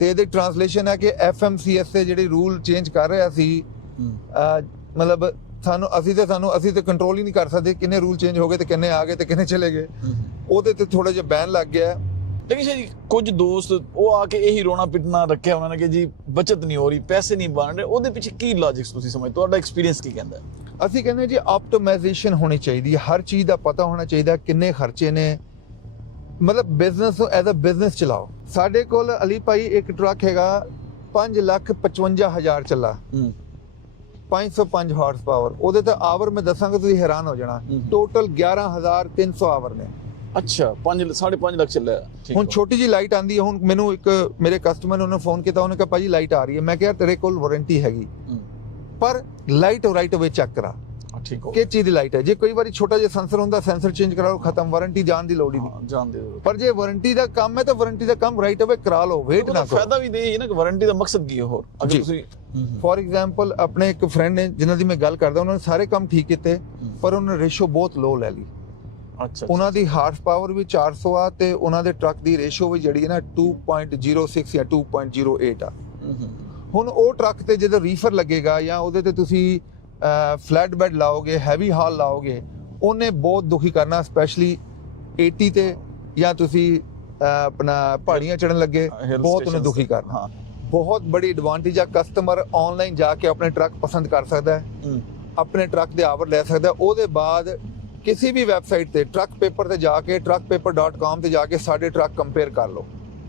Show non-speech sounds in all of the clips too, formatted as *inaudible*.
ਤੇ ਇਹਦੀ ਟ੍ਰਾਂਸਲੇਸ਼ਨ ਹੈ ਕਿ ਐਫਐਮਸੀਐਸ ਦੇ ਜਿਹੜੇ ਰੂਲ ਚੇਂਜ ਕਰ ਰਿਹਾ ਸੀ ਮਤਲਬ ਸਾਨੂੰ ਅਸੀਂ ਤੇ ਸਾਨੂੰ ਅਸੀਂ ਤੇ ਕੰਟਰੋਲ ਹੀ ਨਹੀਂ ਕਰ ਸਕਦੇ ਕਿੰਨੇ ਰੂਲ ਚੇਂਜ ਹੋ ਗਏ ਤੇ ਕਿੰਨੇ ਆ ਗਏ ਤੇ ਕਿੰਨੇ ਚਲੇ ਗਏ। ਉਹਦੇ ਤੇ ਥੋੜਾ ਜਿਹਾ ਬੈਨ ਲੱਗ ਗਿਆ। ਲੇਕਿਨ ਜੀ ਕੁਝ ਦੋਸਤ ਉਹ ਆ ਕੇ ਇਹੀ ਰੋਣਾ ਪਿੱਟਣਾ ਰੱਖਿਆ ਉਹਨਾਂ ਨੇ ਕਿ ਜੀ ਬਚਤ ਨਹੀਂ ਹੋ ਰਹੀ ਪੈਸੇ ਨਹੀਂ ਬਣ ਰਹੇ। ਉਹਦੇ ਪਿੱਛੇ ਕੀ ਲੌਜਿਕਸ ਤੁਸੀਂ ਸਮਝ ਤੁਹਾਡਾ ਐਕਸਪੀਰੀਅੰਸ ਕੀ ਕਹਿੰਦਾ? ਅਸੀਂ ਕਹਿੰਦੇ ਜੀ ਆਪਟੀਮਾਈਜੇਸ਼ਨ ਹੋਣੀ ਚਾਹੀਦੀ ਹੈ। ਹਰ ਚੀਜ਼ ਦਾ ਪਤਾ ਹੋਣਾ ਚਾਹੀਦਾ ਕਿੰਨੇ ਖਰਚੇ ਨੇ। ਮਤਲਬ ਬਿਜ਼ਨਸ ਨੂੰ ਐਜ਼ ਅ ਬਿਜ਼ਨਸ ਚਲਾਓ। ਸਾਡੇ ਕੋਲ ਅਲੀ ਭਾਈ ਇੱਕ ਟਰੱਕ ਹੈਗਾ 5 ਲੱਖ 55 ਹਜ਼ਾਰ ਚੱਲਾ। 505 ਹਾਰਸ ਪਾਵਰ ਉਹਦੇ ਤੇ ਆਵਰ ਮੈਂ ਦੱਸਾਂਗਾ ਤੁਸੀਂ ਹੈਰਾਨ ਹੋ ਜਾਣਾ। ਟੋਟਲ 11300 ਆਵਰ ਨੇ। ਅੱਛਾ 5 5.5 ਲੱਖ ਚੱਲਿਆ। ਹੁਣ। ਛੋਟੀ ਜੀ ਲਾਈਟ ਆਂਦੀ ਹੈ ਹੁਣ ਮੈਨੂੰ ਇੱਕ ਮੇਰੇ ਕਸਟਮਰ ਨੇ ਉਹਨੇ ਫੋਨ ਕੀਤਾ ਉਹਨੇ ਕਿਹਾ ਭਾਜੀ ਲਾਈਟ ਆ ਰਹੀ ਹੈ। ਮੈਂ ਕਿਹਾ ਤੇਰੇ ਕੋਲ ਵਾਰੰਟੀ ਹੈਗੀ। ਪਰ ਲਾਈਟ ਰਾਈਟ ਅਵੇ ਚੈੱਕ ਕਰਾ। ਠੀਕ ਹੋ ਕਿ ਚੀਜ਼ ਦੀ ਲਾਈਟ ਹੈ? ਜੇ ਕੋਈ ਵਾਰੀ ਛੋਟਾ ਜਿਹਾ ਸੈਂਸਰ ਹੁੰਦਾ ਸੈਂਸਰ ਚੇਂਜ ਕਰਾਓ ਖਤਮ ਵਾਰੰਟੀ ਜਾਣ ਦੀ ਲੋੜ ਹੀ ਨਹੀਂ। ਹਾਂ, ਜਾਣਦੇ ਹੋ ਪਰ ਜੇ ਵਾਰੰਟੀ ਦਾ ਕੰਮ ਹੈ ਤਾਂ ਵਾਰੰਟੀ ਦਾ ਕੰਮ ਰਾਈਟ ਅਵੇ ਕਰਾ ਲਓ ਵੇਟ ਨਾ ਕਰੋ। ਫਾਇਦਾ ਵੀ ਦੇ ਹੀ ਨਾ ਕਿ ਵਾਰੰਟੀ ਦਾ ਮਕਸਦ ਕੀ ਹੈ ਹੋਰ? ਅਗਰ। ਤੁਸੀਂ ਫੋਰ ਐਗਜ਼ਾਮਪਲ ਆਪਣੇ ਇੱਕ ਫਰੈਂਡ ਨੇ ਜਿਨ੍ਹਾਂ ਦੀ ਮੈਂ ਗੱਲ ਕਰਦਾ ਉਹਨਾਂ ਨੇ ਸਾਰੇ ਕੰਮ ਠੀਕ ਕੀਤੇ ਪਰ ਉਹਨਾਂ ਨੇ ਰੇਸ਼ੋ ਬਹੁਤ ਲੋ ਲੈ ਲਈ। ਅੱਛਾ ਉਹਨਾਂ ਦੀ ਹਾਰਸ ਪਾਵਰ ਵੀ 400 ਆ ਤੇ ਉਹਨਾਂ ਦੇ ਟਰੱਕ ਦੀ ਰੇਸ਼ੋ ਵੀ ਜਿਹੜੀ ਹੈ ਨਾ 2.06 ਜਾਂ 2.08 ਆ। ਹੁਣ ਉਹ ਟਰੱਕ ਤੇ ਜਦੋਂ ਰੀਫਰ ਲੱਗੇਗਾ ਜਾਂ ਉਹਦੇ ਤੇ ਤੁਸੀਂ ਫਲੈਟ ਬੈੱਡ ਲਾਓਗੇ ਹੈਵੀ ਹਾਲ ਲਾਓਗੇ ਉਹਨੇ ਬਹੁਤ ਦੁਖੀ ਕਰਨਾ ਸਪੈਸ਼ਲੀ 80 ਤੇ ਜਾਂ ਤੁਸੀਂ ਆਪਣਾ ਪਹਾੜੀਆਂ ਚੜਨ ਲੱਗੇ ਬਹੁਤ ਉਹਨੇ ਦੁਖੀ ਕਰਨਾ। ਹਾਂ ਬਹੁਤ ਬੜੀ ਐਡਵਾਂਟੇਜ ਆ ਕਸਟਮਰ ਆਨਲਾਈਨ ਜਾ ਕੇ ਆਪਣੇ ਟਰੱਕ ਪਸੰਦ ਕਰ ਸਕਦਾ ਹੈ। ਆਪਣੇ ਟਰੱਕ ਦੇ ਆਵਰ ਲੈ ਸਕਦਾ। ਉਹਦੇ ਬਾਅਦ ਕਿਸੇ ਵੀ ਵੈਬਸਾਈਟ ਤੇ ਟਰੱਕ ਪੇਪਰ ਤੇ ਜਾ ਕੇ truckpaper.com ਤੇ ਜਾ ਕੇ ਸਾਡੇ ਟਰੱਕ ਕੰਪੇਅਰ ਕਰ ਲਓ।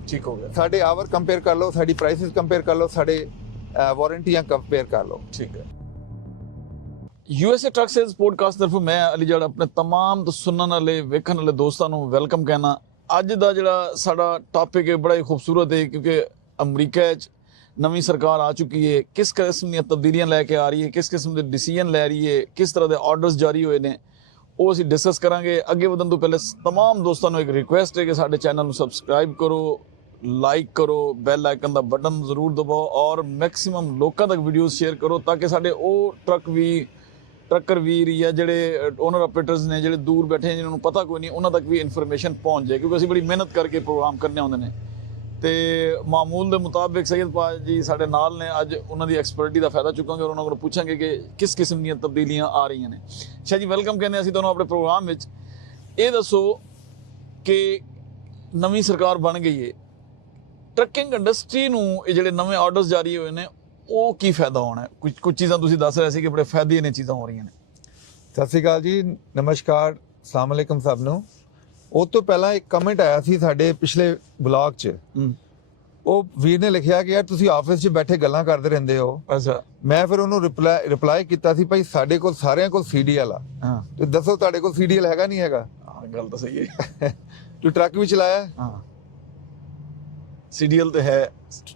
ਠੀਕ ਹੋ ਗਿਆ। ਸਾਡੇ ਆਵਰ ਕੰਪੇਅਰ ਕਰ ਲਓ ਸਾਡੀ ਪ੍ਰਾਈਸਿਸ ਕੰਪੇਅਰ ਕਰ ਲਓ ਸਾਡੇ ਵਾਰੰਟੀਆਂ ਕੰਪੇਅਰ ਕਰ ਲਓ। ਠੀਕ ਹੈ। ਯੂਐਸਏ ਟਰੱਕ ਸੇਲਸ ਪੋਡਕਾਸਟ ਤਰਫੋਂ ਮੈਂ ਅਲੀ ਜੜ ਆਪਣੇ तमाम ਸੁਣਨ ਵਾਲੇ ਵੇਖਣ ਵਾਲੇ ਦੋਸਤਾਂ ਨੂੰ ਵੈਲਕਮ ਕਹਿਣਾ ਅੱਜ ਦਾ ਜਿਹੜਾ ਸਾਡਾ ਟੌਪਿਕ ਹੈ ਬੜਾ ਹੀ ਖੂਬਸੂਰਤ ਹੈ ਕਿਉਂਕਿ ਅਮਰੀਕਾ 'ਚ ਨਵੀਂ ਸਰਕਾਰ ਆ ਚੁੱਕੀ ਹੈ ਕਿਸ ਕਿਸਮ ਦੀਆਂ ਤਬਦੀਲੀਆਂ ਲੈ ਕੇ ਆ ਰਹੀ ਹੈ ਕਿਸ ਕਿਸਮ ਦੇ ਡਿਸੀਜਨ ਲੈ ਰਹੀ ਹੈ ਕਿਸ ਤਰ੍ਹਾਂ ਦੇ ਆਰਡਰਸ ਜਾਰੀ ਹੋਏ ਨੇ ਉਹ ਅਸੀਂ ਡਿਸਕਸ ਕਰਾਂਗੇ ਅੱਗੇ ਵਧਣ ਤੋਂ ਪਹਿਲੇ तमाम ਦੋਸਤਾਂ ਨੂੰ ਇੱਕ ਰਿਕੁਐਸਟ ਹੈ ਕਿ ਸਾਡੇ ਚੈਨਲ ਨੂੰ ਸਬਸਕ੍ਰਾਈਬ ਕਰੋ ਲਾਈਕ ਕਰੋ ਬੈਲ ਆਈਕਨ ਦਾ ਬਟਨ ਜ਼ਰੂਰ ਦਬਾਓ ਔਰ ਮੈਕਸਿਮਮ ਲੋਕਾਂ ਤੱਕ ਵੀਡੀਓਜ਼ ਸ਼ੇਅਰ ਕਰੋ ਤਾਂ ਕਿ ਸਾਡੇ ਉਹ ਟਰੱਕ ਵੀ ਟਰੱਕਰ ਵੀਰ ਜਾਂ ਜਿਹੜੇ ਓਨਰ ਆਪਰੇਟਰਸ ਨੇ, ਜਿਹੜੇ ਦੂਰ ਬੈਠੇ ਨੇ ਜਿਨ੍ਹਾਂ ਨੂੰ ਪਤਾ ਕੋਈ ਨਹੀਂ, ਉਹਨਾਂ ਤੱਕ ਵੀ ਇਨਫੋਰਮੇਸ਼ਨ ਪਹੁੰਚ ਜਾਏ, ਕਿਉਂਕਿ ਅਸੀਂ ਬੜੀ ਮਿਹਨਤ ਕਰਕੇ ਪ੍ਰੋਗਰਾਮ ਕਰਨੇ ਹੁੰਦੇ ਨੇ। ਤੇ ਮਾਮੂਲ ਦੇ ਮੁਤਾਬਿਕ ਸੈਯਦ ਪਾਜ ਜੀ ਸਾਡੇ ਨਾਲ ਨੇ, ਅੱਜ ਉਹਨਾਂ ਦੀ ਐਕਸਪਰਟੀ ਦਾ ਫਾਇਦਾ ਚੁੱਕਾਂਗੇ ਔਰ ਉਹਨਾਂ ਕੋਲੋਂ ਪੁੱਛਾਂਗੇ ਕਿ ਕਿਸ ਕਿਸਮ ਦੀਆਂ ਤਬਦੀਲੀਆਂ ਆ ਰਹੀਆਂ ਨੇ। ਸ਼ਾਹ ਜੀ ਵੈਲਕਮ ਕਹਿੰਦੇ ਅਸੀਂ ਤੁਹਾਨੂੰ ਆਪਣੇ ਪ੍ਰੋਗਰਾਮ ਵਿੱਚ। ਇਹ ਦੱਸੋ ਕਿ ਨਵੀਂ ਸਰਕਾਰ ਬਣ ਗਈ ਹੈ ਟਰੱਕਿੰਗ ਇੰਡਸਟਰੀ ਨੂੰ ਇਹ ਜਿਹੜੇ ਨਵੇਂ ਆਰਡਰਸ ਜਾਰੀ ਹੋਏ ਨੇ ਉਹ ਕੀ ਫਾਇਦਾ ਹੋਣਾ? ਕੁਝ ਕੁਝ ਚੀਜ਼ਾਂ ਤੁਸੀਂ ਦੱਸ ਰਹੇ ਸੀ ਕਿ ਬੜੇ ਫਾਇਦੇ ਨੇ ਚੀਜ਼ਾਂ ਹੋ ਰਹੀਆਂ ਨੇ। ਸਤਿ ਸ਼੍ਰੀ ਅਕਾਲ ਜੀ ਨਮਸਕਾਰ ਅਸਲਾਮ ਅਲੈਕਮ ਸਭ ਨੂੰ। ਉਹ ਤੋਂ ਪਹਿਲਾਂ ਇੱਕ ਕਮੈਂਟ ਆਇਆ ਸੀ ਸਾਡੇ ਪਿਛਲੇ ਬਲੌਗ 'ਚ। ਉਹ ਵੀਰ ਨੇ ਲਿਖਿਆ ਕਿ ਯਾਰ ਤੁਸੀਂ ਆਫਿਸ 'ਚ ਬੈਠੇ ਗੱਲਾਂ ਕਰਦੇ ਰਹਿੰਦੇ ਹੋ। ਅੱਛਾ। ਮੈਂ ਫਿਰ ਉਹਨੂੰ ਰਿਪਲਾਈ ਰਿਪਲਾਈ ਕੀਤਾ ਸੀ ਭਾਈ ਸਾਡੇ ਕੋਲ ਸਾਰਿਆਂ ਕੋਲ ਸੀਡੀਐਲ ਆ। ਹਾਂ। ਤੇ ਦੱਸੋ ਤੁਹਾਡੇ ਕੋਲ ਸੀਡੀਐਲ ਹੈਗਾ ਨਹੀਂ ਹੈਗਾ? ਹਾਂ ਗੱਲ ਤਾਂ ਸਹੀ ਹੈ। ਤੂੰ ਟਰੱਕ ਵੀ ਚਲਾਇਆ? ਹਾਂ। ਸੀਡੀਐਲ ਤੇ ਹੈ।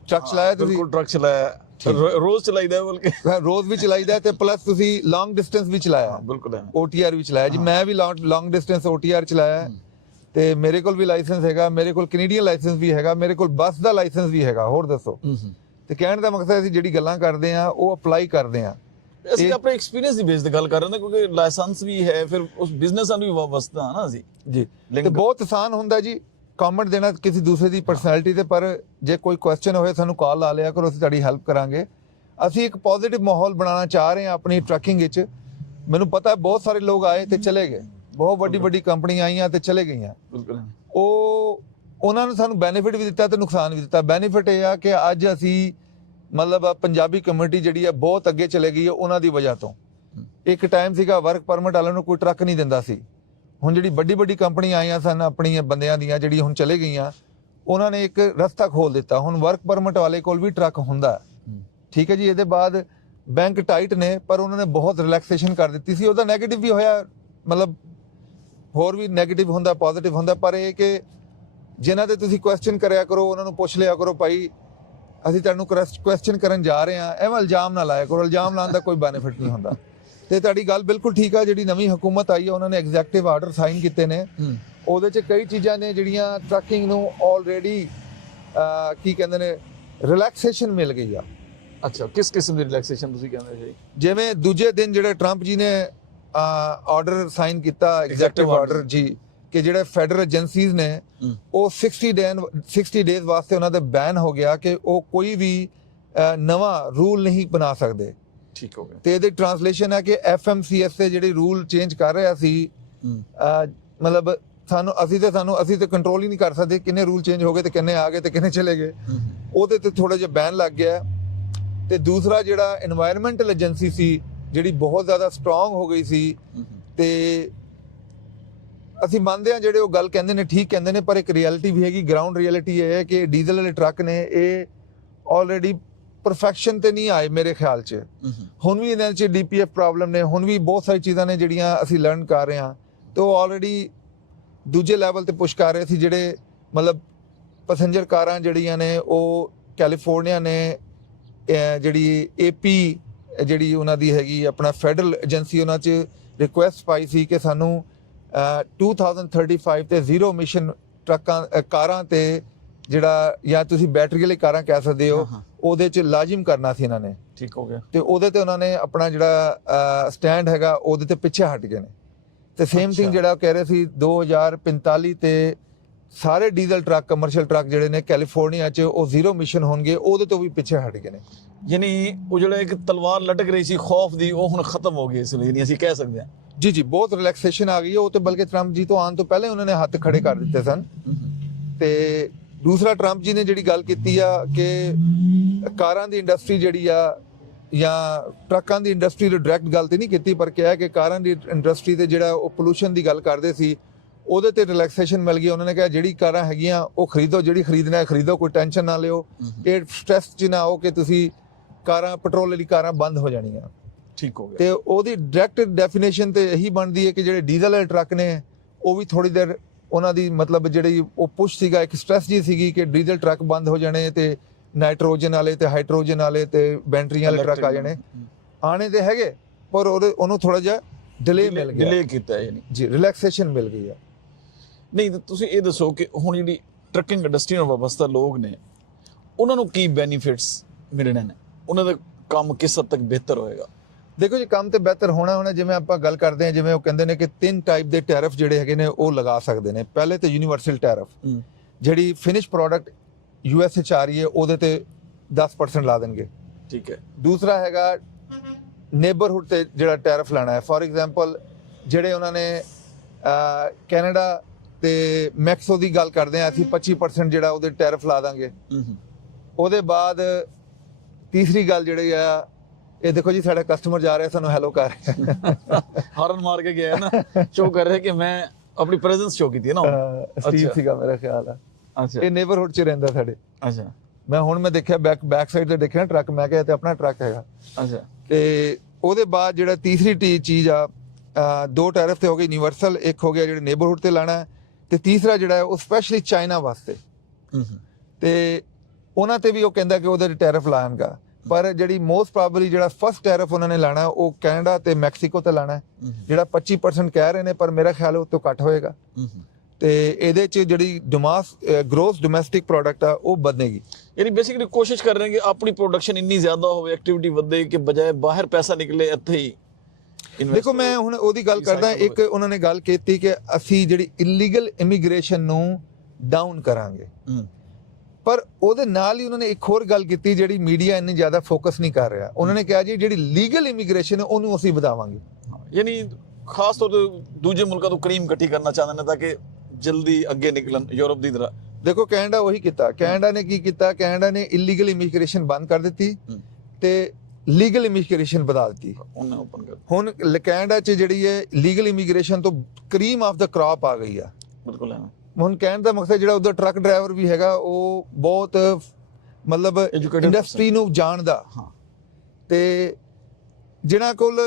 ਟਰੱਕ ਚਲਾਇਆ ਤੁਸੀਂ ਬਿਲਕੁਲ ਟਰੱਕ ਚਲਾਇਆ। ਰੋ- ਰੋਜ਼ ਚਲਾਈਦਾ ਹੈ ਬਲਕਿ ਹਾਂ, ਰੋਜ਼ ਵੀ ਚਲਾਈਦਾ ਤੇ ਪਲੱਸ ਤੁਸੀਂ ਲੌਂਗ ਡਿਸਟੈਂਸ ਵੀ ਚਲਾਇਆ। ਹਾਂ ਬਿਲਕੁਲ ਹੈ। OTR ਵੀ ਚਲਾਇਆ। ਜੀ ਮੈਂ ਵੀ ਲੌਂਗ ਡਿਸਟੈਂਸ OTR ਚਲਾਇਆ। ਹੈ। ਤੇ ਮੇਰੇ ਕੋਲ ਵੀ ਲਾਇਸੈਂਸ ਹੈਗਾ ਮੇਰੇ ਕੋਲ ਕੈਨੇਡੀਅਨ ਲਾਇਸੈਂਸ ਵੀ ਹੈਗਾ ਮੇਰੇ ਕੋਲ ਬੱਸ ਦਾ ਲਾਇਸੈਂਸ ਵੀ ਹੈਗਾ ਹੋਰ ਦੱਸੋ। ਤੇ ਕਹਿਣ ਦਾ ਮਕਸਦ ਅਸੀਂ ਜਿਹੜੀ ਗੱਲਾਂ ਕਰਦੇ ਆ ਉਹ ਅਪਲਾਈ ਕਰਦੇ ਆ ਅਸੀਂ ਤਾਂ ਆਪਣੇ ਐਕਸਪੀਰੀਅੰਸ ਦੀ ਬੇਸ ਤੇ ਗੱਲ ਕਰ ਰਹੇ ਹਾਂ ਕਿਉਂਕਿ ਲਾਇਸੈਂਸ ਵੀ ਹੈ ਫਿਰ ਉਸ ਬਿਜ਼ਨਸ ਨਾਲ ਵੀ ਵਾਬਸਤਾ ਹੈ ਨਾ ਅਸੀਂ। ਜੀ ਤੇ ਬਹੁਤ ਆਸਾਨ ਹੁੰਦਾ ਜੀ। ਕਮੈਂਟ ਦੇਣਾ ਕਿਸੇ ਦੂਸਰੇ ਦੀ ਪਰਸਨੈਲਿਟੀ ਤੇ ਪਰ ਜੇ ਕੋਈ ਕੁਐਸਚਨ ਹੋਵੇ ਸਾਨੂੰ ਕਾਲ ਲਾ ਲਿਆ ਕਰੋ ਅਸੀਂ ਤੁਹਾਡੀ ਹੈਲਪ ਕਰਾਂਗੇ। ਅਸੀਂ ਇੱਕ ਪੋਜ਼ਿਟਿਵ ਮਾਹੌਲ ਬਣਾਉਣਾ ਚਾਹ ਰਹੇ ਹਾਂ ਆਪਣੀ ਟਰੱਕਿੰਗ ਵਿੱਚ। ਮੈਨੂੰ ਪਤਾ ਹੈ ਬਹੁਤ ਸਾਰੇ ਲੋਕ ਆਏ ਤੇ ਚਲੇ ਗਏ। ਬਹੁਤ ਵੱਡੀ ਵੱਡੀ ਕੰਪਨੀਆਂ ਆਈਆਂ ਤੇ ਚਲੇ ਗਈਆਂ। ਉਹ ਉਹਨਾਂ ਨੇ ਸਾਨੂੰ ਬੈਨੀਫਿਟ ਵੀ ਦਿੱਤਾ ਤੇ ਨੁਕਸਾਨ ਵੀ ਦਿੱਤਾ। ਬੈਨੀਫਿਟ ਇਹ ਆ ਕਿ ਅੱਜ ਅਸੀਂ ਮਤਲਬ ਪੰਜਾਬੀ ਕਮਿਊਨਿਟੀ ਜਿਹੜੀ ਹੈ ਬਹੁਤ ਅੱਗੇ ਚਲੇ ਗਈ ਹੈ ਉਹਨਾਂ ਦੀ ਵਜ੍ਹਾ ਤੋਂ। ਇੱਕ ਟਾਈਮ ਸੀਗਾ ਵਰਕ ਪਰਮਿਟ ਵਾਲਿਆਂ ਨੂੰ ਕੋਈ ਟਰੱਕ ਨਹੀਂ ਦਿੰਦਾ ਸੀ। ਹੁਣ ਜਿਹੜੀ ਵੱਡੀ ਵੱਡੀ ਕੰਪਨੀਆਂ ਆਈਆਂ ਸਨ ਆਪਣੀਆਂ ਬੰਦਿਆਂ ਦੀਆਂ ਜਿਹੜੀ ਹੁਣ ਚਲੇ ਗਈਆਂ ਉਹਨਾਂ ਨੇ ਇੱਕ ਰਸਤਾ ਖੋਲ ਦਿੱਤਾ। ਹੁਣ ਵਰਕ ਪਰਮਿਟ ਵਾਲੇ ਕੋਲ ਵੀ ਟਰੱਕ ਹੁੰਦਾ। ਠੀਕ ਹੈ ਜੀ ਇਹਦੇ ਬਾਅਦ ਬੈਂਕ ਟਾਈਟ ਨੇ ਪਰ ਉਹਨਾਂ ਨੇ ਬਹੁਤ ਰਿਲੈਕਸੇਸ਼ਨ ਕਰ ਦਿੱਤੀ ਸੀ। ਉਹਦਾ 네ਗੇਟਿਵ ਵੀ ਹੋਇਆ ਮਤਲਬ ਹੋਰ ਵੀ 네ਗੇਟਿਵ ਹੁੰਦਾ ਪੋਜ਼ਿਟਿਵ ਹੁੰਦਾ ਪਰ ਇਹ ਕਿ ਜਿਨ੍ਹਾਂ ਤੇ ਤੁਸੀਂ ਕੁਐਸਚਨ ਕਰਿਆ ਕਰੋ ਉਹਨਾਂ ਨੂੰ ਪੁੱਛ ਲਿਆ ਕਰੋ ਭਾਈ ਅਸੀਂ ਤੁਹਾਨੂੰ ਕੁਐਸਚਨ ਕਰਨ ਜਾ ਰਹੇ ਹਾਂ। ਐਵੇਂ ਇਲਜ਼ਾਮ ਨਾ ਲਾਇਆ ਕਰੋ। ਇਲਜ਼ਾਮ ਲਾਉਣ ਦਾ ਕੋਈ ਬੈਨੀਫਿਟ ਨਹੀਂ ਹੁੰਦਾ। ਤੇ ਤੁਹਾਡੀ ਗੱਲ ਬਿਲਕੁਲ ਠੀਕ ਆ ਜਿਹੜੀ ਨਵੀਂ ਹਕੂਮਤ ਆਈ ਹੈ ਉਹਨਾਂ ਨੇ ਐਗਜ਼ੈਕਟਿਵ ਆਰਡਰ ਸਾਈਨ ਕੀਤੇ ਨੇ। ਉਹਦੇ 'ਚ ਕਈ ਚੀਜ਼ਾਂ ਨੇ ਜਿਹੜੀਆਂ ਟਰੱਕਿੰਗ ਨੂੰ ਆਲਰੇਡੀ ਕੀ ਕਹਿੰਦੇ ਨੇ ਰਿਲੈਕਸੇਸ਼ਨ ਮਿਲ ਗਈ ਆ। ਅੱਛਾ ਕਿਸ ਕਿਸਮ ਦੀ ਰਿਲੈਕਸੇਸ਼ਨ ਤੁਸੀਂ ਕਹਿੰਦੇ ਜੀ? ਜਿਵੇਂ ਦੂਜੇ ਦਿਨ ਜਿਹੜੇ ਟਰੰਪ ਜੀ ਨੇ ਆਰਡਰ ਸਾਈਨ ਕੀਤਾ ਐਗਜ਼ੈਕਟਿਵ ਆਰਡਰ। ਜੀ ਕਿ ਜਿਹੜੇ ਫੈਡਰਲ ਏਜੰਸੀਜ਼ ਨੇ। ਉਹ 60 ਡੇਨ 60 ਡੇਜ਼ ਵਾਸਤੇ ਉਹਨਾਂ ਦਾ ਬੈਨ ਹੋ ਗਿਆ ਕਿ ਉਹ ਕੋਈ ਵੀ ਨਵਾਂ ਰੂਲ ਨਹੀਂ ਬਣਾ ਸਕਦੇ। ਠੀਕ ਹੋ ਗਿਆ। ਤੇ ਇਹਦੇ ਟਰਾਂਸਲੇਸ਼ਨ ਹੈ ਕਿ ਐਫਐਮਸੀਐਸ 'ਤੇ ਜਿਹੜੇ ਰੂਲ ਚੇਂਜ ਕਰ ਰਿਹਾ ਸੀ ਮਤਲਬ ਸਾਨੂੰ ਅਸੀਂ ਤੇ ਸਾਨੂੰ ਅਸੀਂ ਤੇ ਕੰਟਰੋਲ ਹੀ ਨਹੀਂ ਕਰ ਸਕਦੇ ਕਿੰਨੇ ਰੂਲ ਚੇਂਜ ਹੋ ਗਏ ਤੇ ਕਿੰਨੇ ਆ ਗਏ ਤੇ ਕਿੰਨੇ ਚਲੇ ਗਏ। ਉਹਦੇ ਤੇ ਥੋੜਾ ਜਿਹਾ ਬੈਨ ਲੱਗ ਗਿਆ। ਤੇ ਦੂਸਰਾ ਜਿਹੜਾ এনवायरमेंटਲ ਏਜੰਸੀ ਸੀ ਜਿਹੜੀ ਬਹੁਤ ਜ਼ਿਆਦਾ ਸਟਰੋਂਗ ਹੋ ਗਈ ਸੀ ਤੇ ਅਸੀਂ ਮੰਨਦੇ ਆ ਜਿਹੜੇ ਉਹ ਗੱਲ ਕਹਿੰਦੇ ਨੇ ਠੀਕ ਕਹਿੰਦੇ ਨੇ ਪਰ ਇੱਕ ਰਿਐਲਿਟੀ ਵੀ ਹੈਗੀ ਗਰਾਊਂਡ ਰਿਐਲਿਟੀ ਇਹ ਹੈ ਕਿ ਡੀਜ਼ਲ ਵਾਲੇ ਟਰੱਕ ਨੇ ਇਹ ਆਲਰੇਡੀ ਪਰਫੈਕਸ਼ਨ ਤੇ ਨਹੀਂ ਆਏ ਮੇਰੇ ਖਿਆਲ 'ਚ। ਹੁਣ ਵੀ ਇਹਨਾਂ 'ਚ ਡੀਪੀਐਫ ਪ੍ਰੋਬਲਮ ਨੇ ਹੁਣ ਵੀ ਬਹੁਤ ਸਾਰੀ ਚੀਜ਼ਾਂ ਨੇ ਜਿਹੜੀਆਂ ਅਸੀਂ ਲਰਨ ਕਰ ਰਹੇ ਹਾਂ। ਤੇ ਉਹ ਆਲਰੇਡੀ ਦੂਜੇ ਲੈਵਲ ਤੇ ਪੁਸ਼ ਕਰ ਰਹੇ ਸੀ ਜਿਹੜੇ ਮਤਲਬ ਪੈਸੇਂਜਰ ਕਾਰਾਂ ਜਿਹੜੀਆਂ ਨੇ ਉਹ ਕੈਲੀਫੋਰਨੀਆ ਨੇ ਜਿਹੜੀ ਏਪੀ ਜਿਹੜੀ ਉਹਨਾਂ ਦੀ ਹੈਗੀ ਆਪਣਾ ਫੈਡਰਲ ਏਜੰਸੀ ਉਹਨਾਂ 'ਚ ਰਿਕੁਐਸਟ ਪਾਈ ਸੀ ਕਿ ਸਾਨੂੰ ਅਹ, 2035 ਤੇ ਜ਼ੀਰੋ ਐਮਿਸ਼ਨ ਟਰੱਕਾਂ ਕਾਰਾਂ ਤੇ ਜਿਹੜਾ ਜਾਂ ਤੁਸੀਂ ਬੈਟਰੀ ਵਾਲੀ ਕਾਰਾਂ ਕਹਿ ਸਕਦੇ ਹਾਂ। ਉਹਦੇ 'ਚ ਲਾਜ਼ਮ ਕਰਨਾ ਸੀ ਇਹਨਾਂ ਨੇ। ਠੀਕ ਹੋ ਗਿਆ। ਤੇ ਉਹਦੇ ਤੇ ਉਹਨਾਂ ਨੇ ਆਪਣਾ ਜਿਹੜਾ ਸਟੈਂਡ ਹੈਗਾ ਉਹਦੇ ਤੇ ਪਿੱਛੇ ਹਟ ਗਏ ਨੇ। ਤੇ ਸੇਮ। ਥਿੰਗ ਜਿਹੜਾ ਕਹਿ ਰਹੇ ਸੀ 2045 ਤੇ ਸਾਰੇ ਡੀਜ਼ਲ ਟਰੱਕ ਕਮਰਸ਼ੀਅਲ ਟਰੱਕ ਜਿਹੜੇ ਨੇ ਕੈਲੀਫੋਰਨੀਆ 'ਚ ਉਹ ਜ਼ੀਰੋ ਮਿਸ਼ਨ ਹੋਣਗੇ ਉਹਦੇ ਤੋਂ ਵੀ ਪਿੱਛੇ ਹਟ ਗਏ ਨੇ। ਯਾਨੀ ਉਹ ਜਿਹੜਾ ਇੱਕ ਤਲਵਾਰ ਲਟਕ ਰਹੀ ਸੀ ਖੌਫ ਦੀ ਉਹ ਹੁਣ ਖਤਮ ਹੋ ਗਈ ਇਸ ਲਈ ਅਸੀਂ ਕਹਿ ਸਕਦੇ ਹਾਂ। ਜੀ ਜੀ ਬਹੁਤ ਰਿਲੈਕਸੇਸ਼ਨ ਆ ਗਈ ਹੈ ਉਹ ਤੇ ਬਲਕਿ ਟਰੰਪ ਜੀ ਤੋਂ ਆਉਣ ਤੋਂ ਪਹਿਲੇ ਉਹਨਾਂ ਨੇ ਹੱਥ ਖੜੇ ਕਰ ਦਿੱਤੇ ਸਨ। ਤੇ ਦੂਸਰਾ ਟਰੰਪ ਜੀ ਨੇ ਜਿਹੜੀ ਗੱਲ ਕੀਤੀ ਆ ਕਿ ਕਾਰਾਂ ਦੀ ਇੰਡਸਟਰੀ ਜਿਹੜੀ ਆ ਜਾਂ ਟਰੱਕਾਂ ਦੀ ਇੰਡਸਟਰੀ ਦੀ ਡਾਇਰੈਕਟ ਗੱਲ ਤੇ ਨਹੀਂ ਕੀਤੀ ਪਰ ਕਿਹਾ ਕਿ ਕਾਰਾਂ ਦੀ ਇੰਡਸਟਰੀ ਤੇ ਜਿਹੜਾ ਉਹ ਪੋਲੂਸ਼ਨ ਦੀ ਗੱਲ ਕਰਦੇ ਸੀ ਉਹਦੇ ਤੇ ਰਿਲੈਕਸੇਸ਼ਨ ਮਿਲ ਗਈ। ਉਹਨਾਂ ਨੇ ਕਿਹਾ ਜਿਹੜੀ ਕਾਰਾਂ ਹੈਗੀਆਂ ਉਹ ਖਰੀਦੋ ਜਿਹੜੀ ਖਰੀਦਣਾ ਹੈ ਖਰੀਦੋ ਕੋਈ ਟੈਨਸ਼ਨ ਨਾ ਲਿਓ। ਇਹ ਸਟ੍ਰੈਸ ਚ ਨਾ ਆਓ ਕਿ ਤੁਸੀਂ ਕਾਰਾਂ ਪੈਟਰੋਲ ਵਾਲੀ ਕਾਰਾਂ ਬੰਦ ਹੋ ਜਾਣੀਆਂ। ਠੀਕ ਹੋ ਗਿਆ। ਤੇ ਉਹਦੀ ਡਾਇਰੈਕਟ ਡੈਫੀਨੇਸ਼ਨ ਤੇ ਇਹੀ ਬਣਦੀ ਹੈ ਕਿ ਜਿਹੜੇ ਡੀਜ਼ਲ ਵਾਲੇ ਟਰੱਕ ਨੇ ਉਹ ਵੀ ਥੋੜੀ ਦੇਰ ਉਹਨਾਂ ਦੀ ਮਤਲਬ ਜਿਹੜੀ ਉਹ ਪੁਸ਼ ਸੀਗਾ ਇੱਕ ਸਟ੍ਰੈਸ ਜੀ ਸੀਗੀ ਕਿ ਡੀਜ਼ਲ ਟਰੱਕ ਬੰਦ ਹੋ ਜਾਣੇ ਤੇ ਨਾਈਟ੍ਰੋਜਨ ਵਾਲੇ ਤੇ ਹਾਈਡਰੋਜਨ ਵਾਲੇ ਤੇ ਬੈਟਰੀਆਂ ਵਾਲੇ ਟਰੱਕ ਆ ਜਾਣੇ। ਆਣੇ ਤੇ ਹੈਗੇ ਪਰ ਉਹਨੂੰ ਥੋੜਾ ਜਿਹਾ ਡਿਲੇ ਮਿਲ ਗਿਆ। ਡਿਲੇ ਕੀਤਾ ਯਾਨੀ। ਜੀ ਰਿਲੈਕਸੇਸ਼ਨ ਮਿਲ ਗਈ ਹੈ ਨਹੀਂ ਤਾਂ ਤੁਸੀਂ ਇਹ ਦੱਸੋ ਕਿ ਹੁਣ ਜਿਹੜੀ ਟਰੱਕਿੰਗ ਇੰਡਸਟਰੀ ਨਾਲ ਵਾਬਸਤਾ ਲੋਕ ਨੇ ਉਹਨਾਂ ਨੂੰ ਕੀ ਬੈਨੀਫਿਟਸ ਮਿਲਣੇ ਨੇ? ਉਹਨਾਂ ਦਾ ਕੰਮ ਕਿਸ ਹੱਦ ਤੱਕ ਬਿਹਤਰ ਹੋਏਗਾ? ਦੇਖੋ ਜੀ ਕੰਮ ਤੇ ਬਿਹਤਰ ਹੋਣਾ ਹੋਣਾ ਜਿਵੇਂ ਆਪਾਂ ਗੱਲ ਕਰਦੇ ਹਾਂ ਜਿਵੇਂ ਉਹ ਕਹਿੰਦੇ ਨੇ ਕਿ ਤਿੰਨ ਟਾਈਪ ਦੇ ਟੈਰਿਫ ਜਿਹੜੇ ਹੈਗੇ ਨੇ ਉਹ ਲਗਾ ਸਕਦੇ ਨੇ। ਪਹਿਲੇ ਤੇ ਯੂਨੀਵਰਸਲ ਟੈਰਿਫ ਜਿਹੜੀ ਫਿਨਿਸ਼ ਪ੍ਰੋਡਕਟ ਯੂਐਸ ਚ ਆ ਰਹੀ ਹੈ ਉਹਦੇ ਤੇ 10% ਲਾ ਦੇਣਗੇ। ਠੀਕ ਹੈ। ਦੂਸਰਾ ਹੈਗਾ ਨੇਬਰਹੁੱਡ ਤੇ ਜਿਹੜਾ ਟੈਰਿਫ ਲਾਣਾ ਹੈ। ਫੋਰ ਐਗਜ਼ਾਮਪਲ ਜਿਹੜੇ ਉਹਨਾਂ ਨੇ ਕੈਨੇਡਾ ਤੇ ਮੈਕਸੋ ਦੀ ਗੱਲ ਕਰਦੇ ਆ ਅਸੀਂ 25% ਜਿਹੜਾ ਉਹਦੇ ਟੈਰਿਫ ਲਾ ਦਾਂਗੇ। ਉਹਦੇ ਬਾਅਦ ਤੀਸਰੀ ਗੱਲ ਜਿਹੜੀ ਆ ਇਹ ਦੇਖੋ ਜੀ ਸਾਡਾ ਕਸਟਮਰ ਜਾ ਰਿਹਾ ਸਾਨੂੰ ਹੈਲੋ ਕਰ ਰਿਹਾ। *laughs* ਹਾਰਨ ਮਾਰ ਕੇ ਗਿਆ ਨਾ ਸ਼ੋ ਕਰ ਰਿਹਾ ਕਿ ਮੈਂ ਆਪਣੀ ਪ੍ਰੈਜ਼ੈਂਸ ਸ਼ੋ ਕੀਤੀ ਹੈ ਨਾ ਸਟੀਵ। ਸੀਗਾ ਮੇਰਾ ਖਿਆਲ ਆ। ਅੱਛਾ। ਇਹ ਨੇਬਰਹੁੱਡ ਚ ਰਹਿੰਦਾ ਸਾਡੇ। ਅੱਛਾ। ਮੈਂ ਹੁਣ ਮੈਂ ਦੇਖਿਆ ਬੈਕ ਬੈਕ ਸਾਈਡ ਤੇ ਦੇਖਿਆ ਟਰੱਕ ਮੈਂ ਕਿਹਾ ਤੇ ਆਪਣਾ ਟਰੱਕ ਹੈਗਾ। ਅੱਛਾ। ਤੇ ਉਹਦੇ ਬਾਅਦ ਜਿਹੜਾ ਤੀਸਰੀ ਟੀ ਚੀਜ਼ ਆ ਦੋ ਟੈਰਿਫ ਤੇ ਹੋ ਗਈ ਯੂਨੀਵਰਸਲ ਇੱਕ ਹੋ ਗਿਆ ਜਿਹੜੇ ਨੇਬਰਹੁੱਡ ਤੇ ਲਾਣਾ ਤੇ ਤੀਸਰਾ ਜਿਹੜਾ ਉਹ ਸਪੈਸ਼ਲੀ ਚਾਈਨਾ ਵਾਸਤੇ। ਹੂੰ ਹੂੰ। ਤੇ ਉਹਨਾਂ ਤੇ ਵੀ ਉਹ ਕਹਿੰਦਾ ਕਿ ਉਹਦੇ ਟੈਰਿਫ ਲਾਣਗਾ। ਪਰ ਜਿਹੜੀ ਮੋਸਟ ਪ੍ਰੋਬਬਲੀ ਜਿਹੜਾ ਫਸਟ ਟੈਰਿਫ ਉਹਨਾਂ ਨੇ ਲਾਣਾ ਉਹ ਕੈਨੇਡਾ ਤੇ ਮੈਕਸੀਕੋ ਤੇ ਲਾਣਾ ਜਿਹੜਾ 25% ਕਹਿ ਰਹੇ ਨੇ ਪਰ ਮੇਰਾ ਖਿਆਲ ਉਹ ਤੋਂ ਘੱਟ ਹੋਏਗਾ। ਤੇ ਇਹਦੇ ਚ ਜਿਹੜੀ ਡੋਮਾਸ ਗ੍ਰੋਸ ਡੋਮੈਸਟਿਕ ਪ੍ਰੋਡਕਟ ਆ ਉਹ ਵਧੇਗੀ। ਯਾਨੀ ਬੇਸਿਕਲੀ ਕੋਸ਼ਿਸ਼ ਕਰ ਰਹੇ ਹਾਂ ਕਿ ਆਪਣੀ ਪ੍ਰੋਡਕਸ਼ਨ ਇੰਨੀ ਜ਼ਿਆਦਾ ਹੋਵੇ ਐਕਟੀਵਿਟੀ ਵਧੇ ਕਿ ਬਜਾਏ ਬਾਹਰ ਪੈਸਾ ਨਿਕਲੇ ਇੱਥੇ ਹੀ ਦੇਖੋ ਮੈਂ। ਹੁਣ ਉਹਦੀ ਗੱਲ ਕਰਦਾ ਇੱਕ ਉਹਨਾਂ ਨੇ ਗੱਲ ਕੀਤੀ ਕਿ ਅਸੀਂ ਜਿਹੜੀ ਇਲੀਗਲ ਇਮੀਗ੍ਰੇਸ਼ਨ ਨੂੰ ਡਾਊਨ ਕਰਾਂਗੇ। ਪਰ ਉਹਦੇ ਨਾਲ ਹੀ ਉਹਨਾਂ ਨੇ ਇੱਕ ਹੋਰ ਗੱਲ ਕੀਤੀ ਜਿਹੜੀ ਮੀਡੀਆ ਇੰਨੀ ਜ਼ਿਆਦਾ ਫੋਕਸ ਨਹੀਂ ਕਰ ਰਿਹਾ। ਉਹਨਾਂ ਨੇ ਕਿਹਾ ਜੀ ਜਿਹੜੀ ਲੀਗਲ ਇਮੀਗ੍ਰੇਸ਼ਨ ਹੈ ਉਹਨੂੰ ਅਸੀਂ ਵਧਾਵਾਂਗੇ। ਯਾਨੀ ਖਾਸ ਤੌਰ ਤੇ ਦੂਜੇ ਮੁਲਕਾਂ ਤੋਂ ਕਰੀਮ ਇਕੱਠੀ ਕਰਨਾ ਚਾਹੁੰਦੇ ਨੇ ਤਾਂ ਕਿ ਜਲਦੀ ਅੱਗੇ ਨਿਕਲਣ ਯੂਰਪ ਦੀ ਤਰ੍ਹਾਂ। ਦੇਖੋ ਕੈਨੇਡਾ ਉਹੀ ਕੀਤਾ। ਕੈਨੇਡਾ ਨੇ ਕੀ ਕੀਤਾ? ਕੈਨੇਡਾ ਨੇ ਇਲੀਗਲ ਇਮੀਗ੍ਰੇਸ਼ਨ ਬੰਦ ਕਰ ਦਿੱਤੀ। ਤੇ ਲੀਗਲ ਇਮੀਗ੍ਰੇਸ਼ਨ ਵਧਾ ਦਿੱਤੀ। ਉਹਨੇ ਓਪਨ ਕਰ ਹੁਣ ਕੈਨੇਡਾ 'ਚ ਜਿਹੜੀ ਹੈ ਲੀਗਲ ਇਮੀਗ੍ਰੇਸ਼ਨ ਤੋਂ ਕਰੀਮ ਆਫ ਦਾ ਕ੍ਰੌਪ ਆ ਗਈ ਆ। ਬਿਲਕੁਲ ਹੈ ਹੁਣ ਕਹਿਣ ਦਾ ਮਕਸਦ ਜਿਹੜਾ ਉਧਰ ਟਰੱਕ ਡਰਾਈਵਰ ਵੀ ਹੈਗਾ ਉਹ ਬਹੁਤ ਮਤਲਬ ਇੰਡਸਟਰੀ ਨੂੰ ਜਾਣਦਾ ਹਾਂ। ਤੇ ਜਿਨ੍ਹਾਂ ਕੋਲ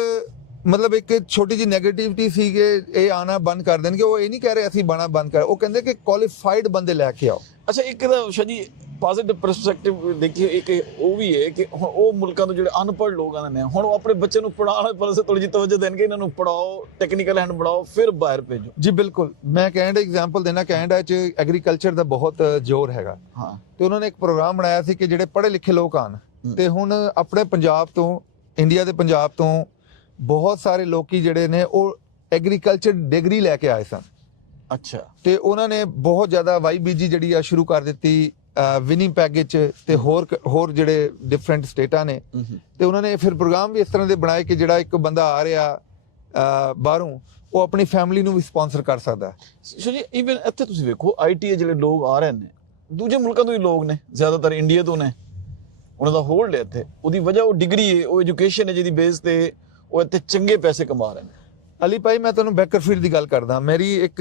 ਮਤਲਬ ਇੱਕ ਛੋਟੀ ਜਿਹੀ 네ਗੇਟਿਵਿਟੀ ਸੀ ਕਿ ਇਹ ਆਣਾ ਬੰਦ ਕਰ ਦੇਣਗੇ। ਉਹ ਇਹ ਨਹੀਂ ਕਹਿ ਰਹੇ ਅਸੀਂ ਬਾਣਾ ਬੰਦ ਕਰ ਉਹ ਕਹਿੰਦੇ ਕਿ ਕੁਆਲੀਫਾਈਡ ਬੰਦੇ ਲੈ ਕੇ ਆਓ। ਅੱਛਾ ਇੱਕ ਦਾ ਸ਼ਾਜੀ ਪੋਜ਼ਿਟਿਵ ਪਰਸਪੈਕਟਿਵ ਦੇਖੀਏ ਇੱਕ ਉਹ ਵੀ ਹੈ ਕਿ ਉਹ ਮੁਲਕਾਂ ਤੋਂ ਜਿਹੜੇ ਅਨਪੜ੍ਹ ਲੋਕ ਆਉਂਦੇ ਨੇ ਹੁਣ ਉਹ ਆਪਣੇ ਬੱਚੇ ਨੂੰ ਪੜਾਉਣ ਵਾਲੇ ਪਾਸੇ ਥੋੜੀ ਜਿਹੀ ਤਵੱਜੋ ਦੇਣਗੇ ਇਹਨਾਂ ਨੂੰ ਪੜਾਓ ਟੈਕਨੀਕਲ ਹੈਂਡ ਬਣਾਓ ਫਿਰ ਬਾਹਰ ਭੇਜੋ। ਜੀ ਬਿਲਕੁਲ। ਮੈਂ ਕੈਨੇਡਾ ਐਗਜ਼ਾਮਪਲ ਦੇਣਾ ਕੈਨੇਡਾ 'ਚ ਐਗਰੀਕਲਚਰ ਦਾ ਬਹੁਤ ਜ਼ੋਰ ਹੈਗਾ। ਹਾਂ। ਤੇ ਉਹਨਾਂ ਨੇ ਇੱਕ ਪ੍ਰੋਗਰਾਮ ਬਣਾਇਆ ਸੀ ਕਿ ਜਿਹੜੇ ਪੜ੍ਹੇ ਲਿਖੇ ਲੋਕ ਆਣ। ਤੇ ਹੁਣ ਆਪਣੇ ਪੰਜਾਬ ਤੋਂ ਇੰਡੀਆ ਦੇ ਪੰਜਾਬ ਤੋਂ ਬਹੁਤ ਸਾਰੇ ਲੋਕੀ ਜਿਹੜੇ ਨੇ ਉਹ ਐਗਰੀਕਲਚਰ ਡਿਗਰੀ ਲੈ ਕੇ ਆਏ ਸਨ। ਅੱਛਾ। ਤੇ ਉਹਨਾਂ ਨੇ ਬਹੁਤ ਜ਼ਿਆਦਾ ਵਾਈਬੀਜੀ ਜਿਹੜੀ ਆ ਸ਼ੁਰੂ ਕਰ ਦਿੱਤੀ ਵਿਨਿੰਗ ਵਿੱਚ ਤੇ ਹੋਰ ਹੋਰ ਜਿਹੜੇ ਡਿਫਰੈਂਟ ਸਟੇਟਾਂ ਨੇ। ਤੇ ਉਹਨਾਂ ਨੇ ਫਿਰ ਪ੍ਰੋਗਰਾਮ ਵੀ ਇਸ ਤਰ੍ਹਾਂ ਦੇ ਬਣਾਏ ਕਿ ਜਿਹੜਾ ਇੱਕ ਬੰਦਾ ਆ ਰਿਹਾ ਬਾਹਰੋਂ ਉਹ ਆਪਣੀ ਫੈਮਿਲੀ ਨੂੰ ਵੀ ਸਪਾਂਸਰ ਕਰ ਸਕਦਾ। ਸ਼ੋ ਜੀ ਇਵਨ ਇੱਥੇ ਤੁਸੀਂ ਵੇਖੋ ਆਈਟੀ ਜਿਹੜੇ ਲੋਕ ਆ ਰਹੇ ਨੇ ਦੂਜੇ ਮੁਲਕਾਂ ਤੋਂ ਹੀ ਲੋਕ ਨੇ ਜ਼ਿਆਦਾਤਰ ਇੰਡੀਆ ਤੋਂ ਨੇ। ਉਹਨਾਂ ਦਾ ਹੋਲਡ ਹੈ ਇੱਥੇ। ਉਹਦੀ ਵਜ੍ਹਾ ਉਹ ਡਿਗਰੀ ਹੈ ਉਹ ਐਜੂਕੇਸ਼ਨ ਹੈ ਜਿਹਦੀ ਬੇਸ ਤੇ ਉਹ ਇੱਥੇ ਚੰਗੇ ਪੈਸੇ ਕਮਾ ਰਹੇ ਨੇ। ਅਲੀ ਭਾਈ ਮੈਂ ਤੁਹਾਨੂੰ ਬੇਕਰਫੀਲਡ ਦੀ ਗੱਲ ਕਰਦਾ। ਮੇਰੀ ਇੱਕ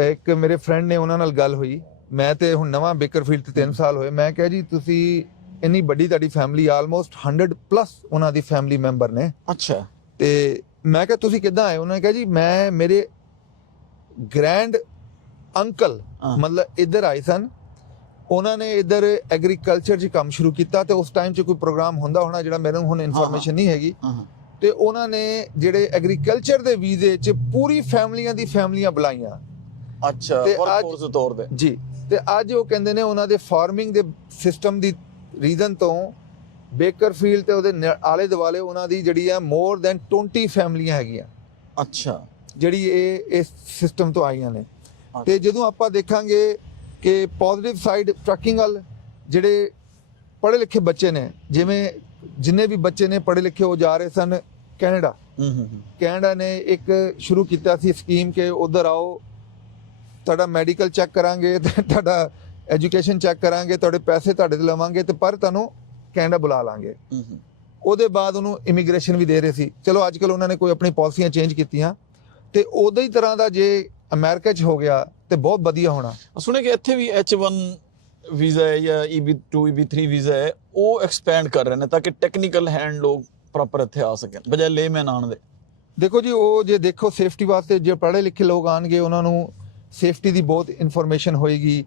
ਇੱਕ ਮੇਰੇ ਫਰੈਂਡ ਨੇ ਉਹਨਾਂ ਨਾਲ ਗੱਲ ਹੋਈ। ਮੈਂ ਤੇ ਹੁਣ ਨਵਾਂ ਬੇਕਰਫੀਲਡ ਤੇ 3 ਸਾਲ ਹੋਏ ਮੈਂ ਕਿਹਾ ਜੀ ਤੁਸੀਂ ਇੰਨੀ ਵੱਡੀ ਤੁਹਾਡੀ ਫੈਮਿਲੀ ਆਲਮੋਸਟ 100 ਪਲੱਸ ਉਹਨਾਂ ਦੀ ਫੈਮਿਲੀ ਮੈਂਬਰ ਨੇ। ਅੱਛਾ। ਤੇ ਮੈਂ ਕਿਹਾ ਤੁਸੀਂ ਕਿੱਦਾਂ ਆਏ? ਉਹਨਾਂ ਨੇ ਕਿਹਾ ਜੀ ਮੈਂ ਮੇਰੇ ਗ੍ਰੈਂਡ ਅੰਕਲ। ਮਤਲਬ ਇੱਧਰ ਆਏ ਸਨ। ਉਹਨਾਂ ਨੇ ਇੱਧਰ ਐਗਰੀਕਲਚਰ 'ਚ ਕੰਮ ਸ਼ੁਰੂ ਕੀਤਾ ਤੇ ਉਸ ਟਾਈਮ 'ਚ ਕੋਈ ਪ੍ਰੋਗਰਾਮ ਹੁੰਦਾ ਹੋਣਾ ਜਿਹੜਾ ਮੈਨੂੰ ਹੁਣ ਇਨਫੋਰਮੇਸ਼ਨ ਨਹੀਂ ਹੈਗੀ। ਤੇ ਉਹਨਾਂ ਨੇ ਜਿਹੜੇ ਐਗਰੀਕਲਚਰ ਦੇ ਵੀਜ਼ੇ 'ਚ ਪੂਰੀ ਫੈਮਲੀਆਂ ਦੀ ਫੈਮਲੀਆਂ ਬੁਲਾਈਆਂ। ਅੱਛਾ ਤੇ ਅੱਜ- ਤੌਰ ਤੇ। ਜੀ। ਤੇ ਅੱਜ ਉਹ ਕਹਿੰਦੇ ਨੇ ਉਹਨਾਂ ਦੇ ਫਾਰਮਿੰਗ ਦੇ ਸਿਸਟਮ ਦੀ ਰੀਜ਼ਨ ਤੋਂ ਬੇਕਰਫੀਲਡ ਤੇ ਉਹਦੇ ਆਲੇ ਦੁਆਲੇ ਉਹਨਾਂ ਦੀ ਜਿਹੜੀ ਆ ਮੋਰ ਦੈਨ 20 ਫੈਮਲੀਆਂ ਹੈਗੀਆਂ। ਅੱਛਾ। ਜਿਹੜੀ ਇਹ ਇਸ ਸਿਸਟਮ ਤੋਂ ਆਈਆਂ ਨੇ। ਤੇ ਜਦੋਂ ਆਪਾਂ ਦੇਖਾਂਗੇ ਕਿ ਪੋਜ਼ਿਟਿਵ ਸਾਈਡ ਟਰੱਕਿੰਗ ਵੱਲ ਜਿਹੜੇ ਪੜ੍ਹੇ ਲਿਖੇ ਬੱਚੇ ਨੇ ਜਿਵੇਂ ਜਿੰਨੇ ਵੀ ਬੱਚੇ ਨੇ ਪੜ੍ਹੇ ਲਿਖੇ ਉਹ ਜਾ ਰਹੇ ਸਨ ਕੈਨੇਡਾ। ਹੂੰ ਹੂੰ ਹੂੰ। ਕੈਨੇਡਾ ਨੇ ਇੱਕ ਸ਼ੁਰੂ ਕੀਤਾ ਸੀ ਸਕੀਮ ਕਿ ਉਧਰ ਆਓ ਤੁਹਾਡਾ ਮੈਡੀਕਲ ਚੈੱਕ ਕਰਾਂਗੇ ਤੁਹਾਡਾ ਐਜੂਕੇਸ਼ਨ ਚੈੱਕ ਕਰਾਂਗੇ ਤੁਹਾਡੇ ਪੈਸੇ ਤੁਹਾਡੇ ਤੇ ਲਵਾਂਗੇ ਤੇ ਪਰ ਤੁਹਾਨੂੰ ਕੈਨੇਡਾ ਬੁਲਾ ਲਾਂਗੇ। ਹੂੰ ਹੂੰ। ਉਹਦੇ ਬਾਅਦ ਉਹਨੂੰ ਇਮੀਗ੍ਰੇਸ਼ਨ ਵੀ ਦੇ ਰਹੇ ਸੀ। ਚਲੋ ਅੱਜ ਕੱਲ ਉਹਨਾਂ ਨੇ ਕੋਈ ਆਪਣੀ ਪਾਲਿਸੀਆਂ ਚੇਂਜ ਕੀਤੀਆਂ। ਤੇ ਉਦੋਂ ਹੀ ਤਰ੍ਹਾਂ ਦਾ ਜੇ ਅਮਰੀਕਾ 'ਚ ਹੋ ਗਿਆ ਤੇ ਬਹੁਤ ਵਧੀਆ ਹੋਣਾ। ਸੁਣੇ ਕਿ ਇੱਥੇ ਵੀ H1 ਵੀਜ਼ਾ ਹੈ ਜਾਂ E EB2 EB3 ਵੀਜ਼ਾ ਹੈ ਉਹ ਐਕਸਪੈਂਡ ਕਰ ਰਹੇ ਨੇ ਤਾਂ ਕਿ ਟੈਕਨੀਕਲ ਹੈਂਡ ਲੋਕ ਪ੍ਰੋਪਰ ਇੱਥੇ ਆ ਸਕਣ ਬਜਾਏ ਲੇਮੈਨ ਆਣ ਦੇ। ਦੇਖੋ ਜੀ ਉਹ ਜੇ ਦੇਖੋ ਸੇਫਟੀ ਵਾਸਤੇ ਜੇ ਪੜ੍ਹੇ ਲਿਖੇ ਲੋਕ ਆਣਗੇ ਉਹਨਾਂ ਨੂੰ ਸੇਫਟੀ ਦੀ ਬਹੁਤ ਇਨਫੋਰਮੇਸ਼ਨ ਹੋਏਗੀ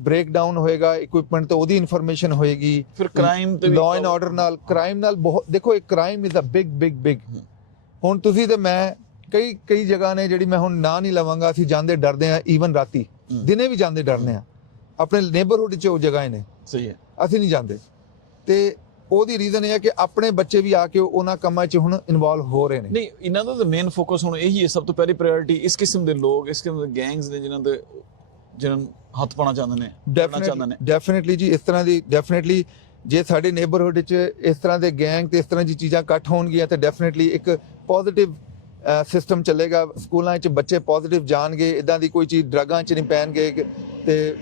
ਬ੍ਰੇਕ ਡਾਊਨ ਹੋਏਗਾ ਇਕਵਿਪਮੈਂਟ ਤੇ ਉਹਦੀ ਇਨਫੋਰਮੇਸ਼ਨ ਹੋਏਗੀ ਫਿਰ crime ਤੇ ਲਾਅ ਐਂਡ ਆਰਡਰ ਨਾਲ ਕ੍ਰਾਈਮ ਨਾਲ ਬਹੁਤ ਦੇਖੋ ਇੱਕ crime is a big big big ਹੁਣ ਤੁਸੀਂ ਤੇ ਮੈਂ ਕਈ ਕਈ ਜਗ੍ਹਾ ਨੇ ਜਿਹੜੀ ਮੈਂ ਹੁਣ ਨਾਂ ਨਹੀਂ ਲਵਾਂਗਾ ਅਸੀਂ ਜਾਂਦੇ ਡਰਦੇ ਆ ਈਵਨ ਰਾਤੀ। ਦਿਨੇ ਵੀ ਜਾਂਦੇ ਡਰਨੇ ਆ ਆਪਣੇ ਨੇਬਰਹੁੱਡ 'ਚ ਉਹ ਜਗ੍ਹਾ ਨੇ। ਸਹੀ ਹੈ। ਅਸੀਂ ਨਹੀਂ ਜਾਂਦੇ। ਤੇ ਉਹਦੀ ਰੀਜ਼ਨ ਇਹ ਹੈ ਕਿ ਆਪਣੇ ਬੱਚੇ ਵੀ ਆ ਕੇ ਉਹਨਾਂ ਕੰਮਾਂ 'ਚ ਹੁਣ ਇਨਵੋਲਵ ਹੋ ਰਹੇ ਨੇ। ਨਹੀਂ ਇਹਨਾਂ ਦਾ ਤਾਂ ਮੇਨ ਫੋਕਸ ਹੁਣ ਇਹੀ ਹੈ ਸਭ ਤੋਂ ਪਹਿਲੀ ਪ੍ਰਾਇੋਰਟੀ ਇਸ ਕਿਸਮ ਦੇ ਲੋਕ ਇਸ ਕਿਸਮ ਦੇ ਗੈਂਗਸ ਨੇ ਜਿਨ੍ਹਾਂ ਦੇ ਜਿਨ੍ਹਾਂ ਨੂੰ ਹੱਥ ਪਾਣਾ ਚਾਹੁੰਦੇ ਨੇ ਕਰਨਾ ਚਾਹੁੰਦੇ ਨੇ। ਡੈਫੀਨਿਟਲੀ ਜੀ ਇਸ ਤਰ੍ਹਾਂ ਦੀ ਡੈਫੀਨਿਟਲੀ ਜੇ ਸਾਡੇ ਨੇਬਰਹੁੱਡ 'ਚ ਇਸ ਤਰ੍ਹਾਂ ਦੇ ਗੈਂਗ ਤੇ ਇਸ ਤਰ੍ਹਾਂ ਦੀ ਚੀਜ਼ਾਂ ਇਕੱਠ ਹੋਣਗੀਆਂ ਤਾਂ ਡੈਫੀਨਿਟਲੀ ਇੱਕ ਪੋਜ਼ਿਟਿਵ ਸਿਸਟਮ ਚੱਲੇਗਾ। ਸਕੂਲਾਂ 'ਚ ਬੱਚੇ ਪੋਜ਼ਿਟਿਵ ਜਾਣਗੇ ਇਦਾਂ ਦੀ ਕੋਈ ਚੀਜ਼ ਡਰੱਗਾਂ 'ਚ ਨਹੀਂ ਪੈਣਗੇ ਤੇ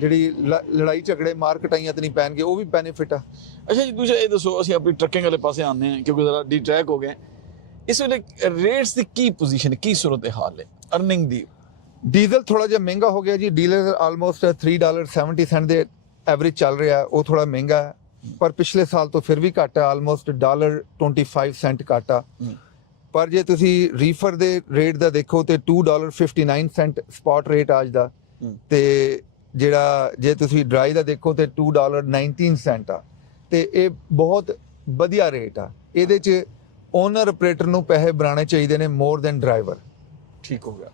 ਜਿਹੜੀ ਲੜਾਈ ਝਗੜੇ ਮਾਰ ਕਟਾਈਆਂ ਤੇ ਨਹੀਂ ਪੈਣਗੇ ਉਹ ਵੀ ਬੈਨੀਫਿਟ ਆ। ਅੱਛਾ ਜੀ ਦੂਜਾ ਇਹ ਦੱਸੋ ਅਸੀਂ ਆਪਣੀ ਟਰੱਕਿੰਗ ਵਾਲੇ ਪਾਸੇ ਆਉਂਦੇ ਹਾਂ ਕਿਉਂਕਿ ਜ਼ਰਾ ਡੀ ਟਰੈਕ ਹੋ ਗਏ। ਇਸ ਵੇਲੇ ਰੇਟਸ ਦੀ ਕੀ ਪੋਜੀਸ਼ਨ ਕੀ ਸੂਰਤ ਹਾਲ ਹੈ ਅਰਨਿੰਗ ਦੀ? ਡੀਜ਼ਲ ਥੋੜਾ ਜਿਹਾ ਮਹਿੰਗਾ ਹੋ ਗਿਆ ਜੀ ਡੀਜ਼ਲ ਆਲਮੋਸਟ 3 ਡਾਲਰ 70 ਸੈਂਟ ਦੇ ਐਵਰੇਜ ਚੱਲ ਰਿਹਾ ਉਹ ਥੋੜਾ ਮਹਿੰਗਾ ਹੈ। ਪਰ ਪਿਛਲੇ ਸਾਲ ਤੋਂ ਫਿਰ ਵੀ ਘੱਟ ਆਲਮੋਸਟ ਡਾਲਰ 25 ਸੈਂਟ ਘੱਟ। ਪਰ ਜੇ ਤੁਸੀਂ ਰੀਫਰ ਦੇ ਰੇਟ ਦਾ ਦੇਖੋ ਤੇ 2 ਡਾਲਰ 59 ਸੈਂਟ ਸਪਾਟ ਰੇਟ ਅੱਜ ਦਾ। ਤੇ ਜਿਹੜਾ ਜੇ ਤੁਸੀਂ ਡਰਾਈ ਦਾ ਦੇਖੋ ਤੇ 2 ਡਾਲਰ 19 ਸੈਂਟ ਆ। ਤੇ ਇਹ ਬਹੁਤ ਵਧੀਆ ਰੇਟ ਆ। ਇਹਦੇ ਚ ਓਨਰ ਆਪਰੇਟਰ ਨੂੰ ਪੈਸੇ ਬਣਾਉਣੇ ਚਾਹੀਦੇ ਨੇ ਮੋਰ ਦੈਨ ਡਰਾਈਵਰ ਠੀਕ ਹੋ ਗਿਆ।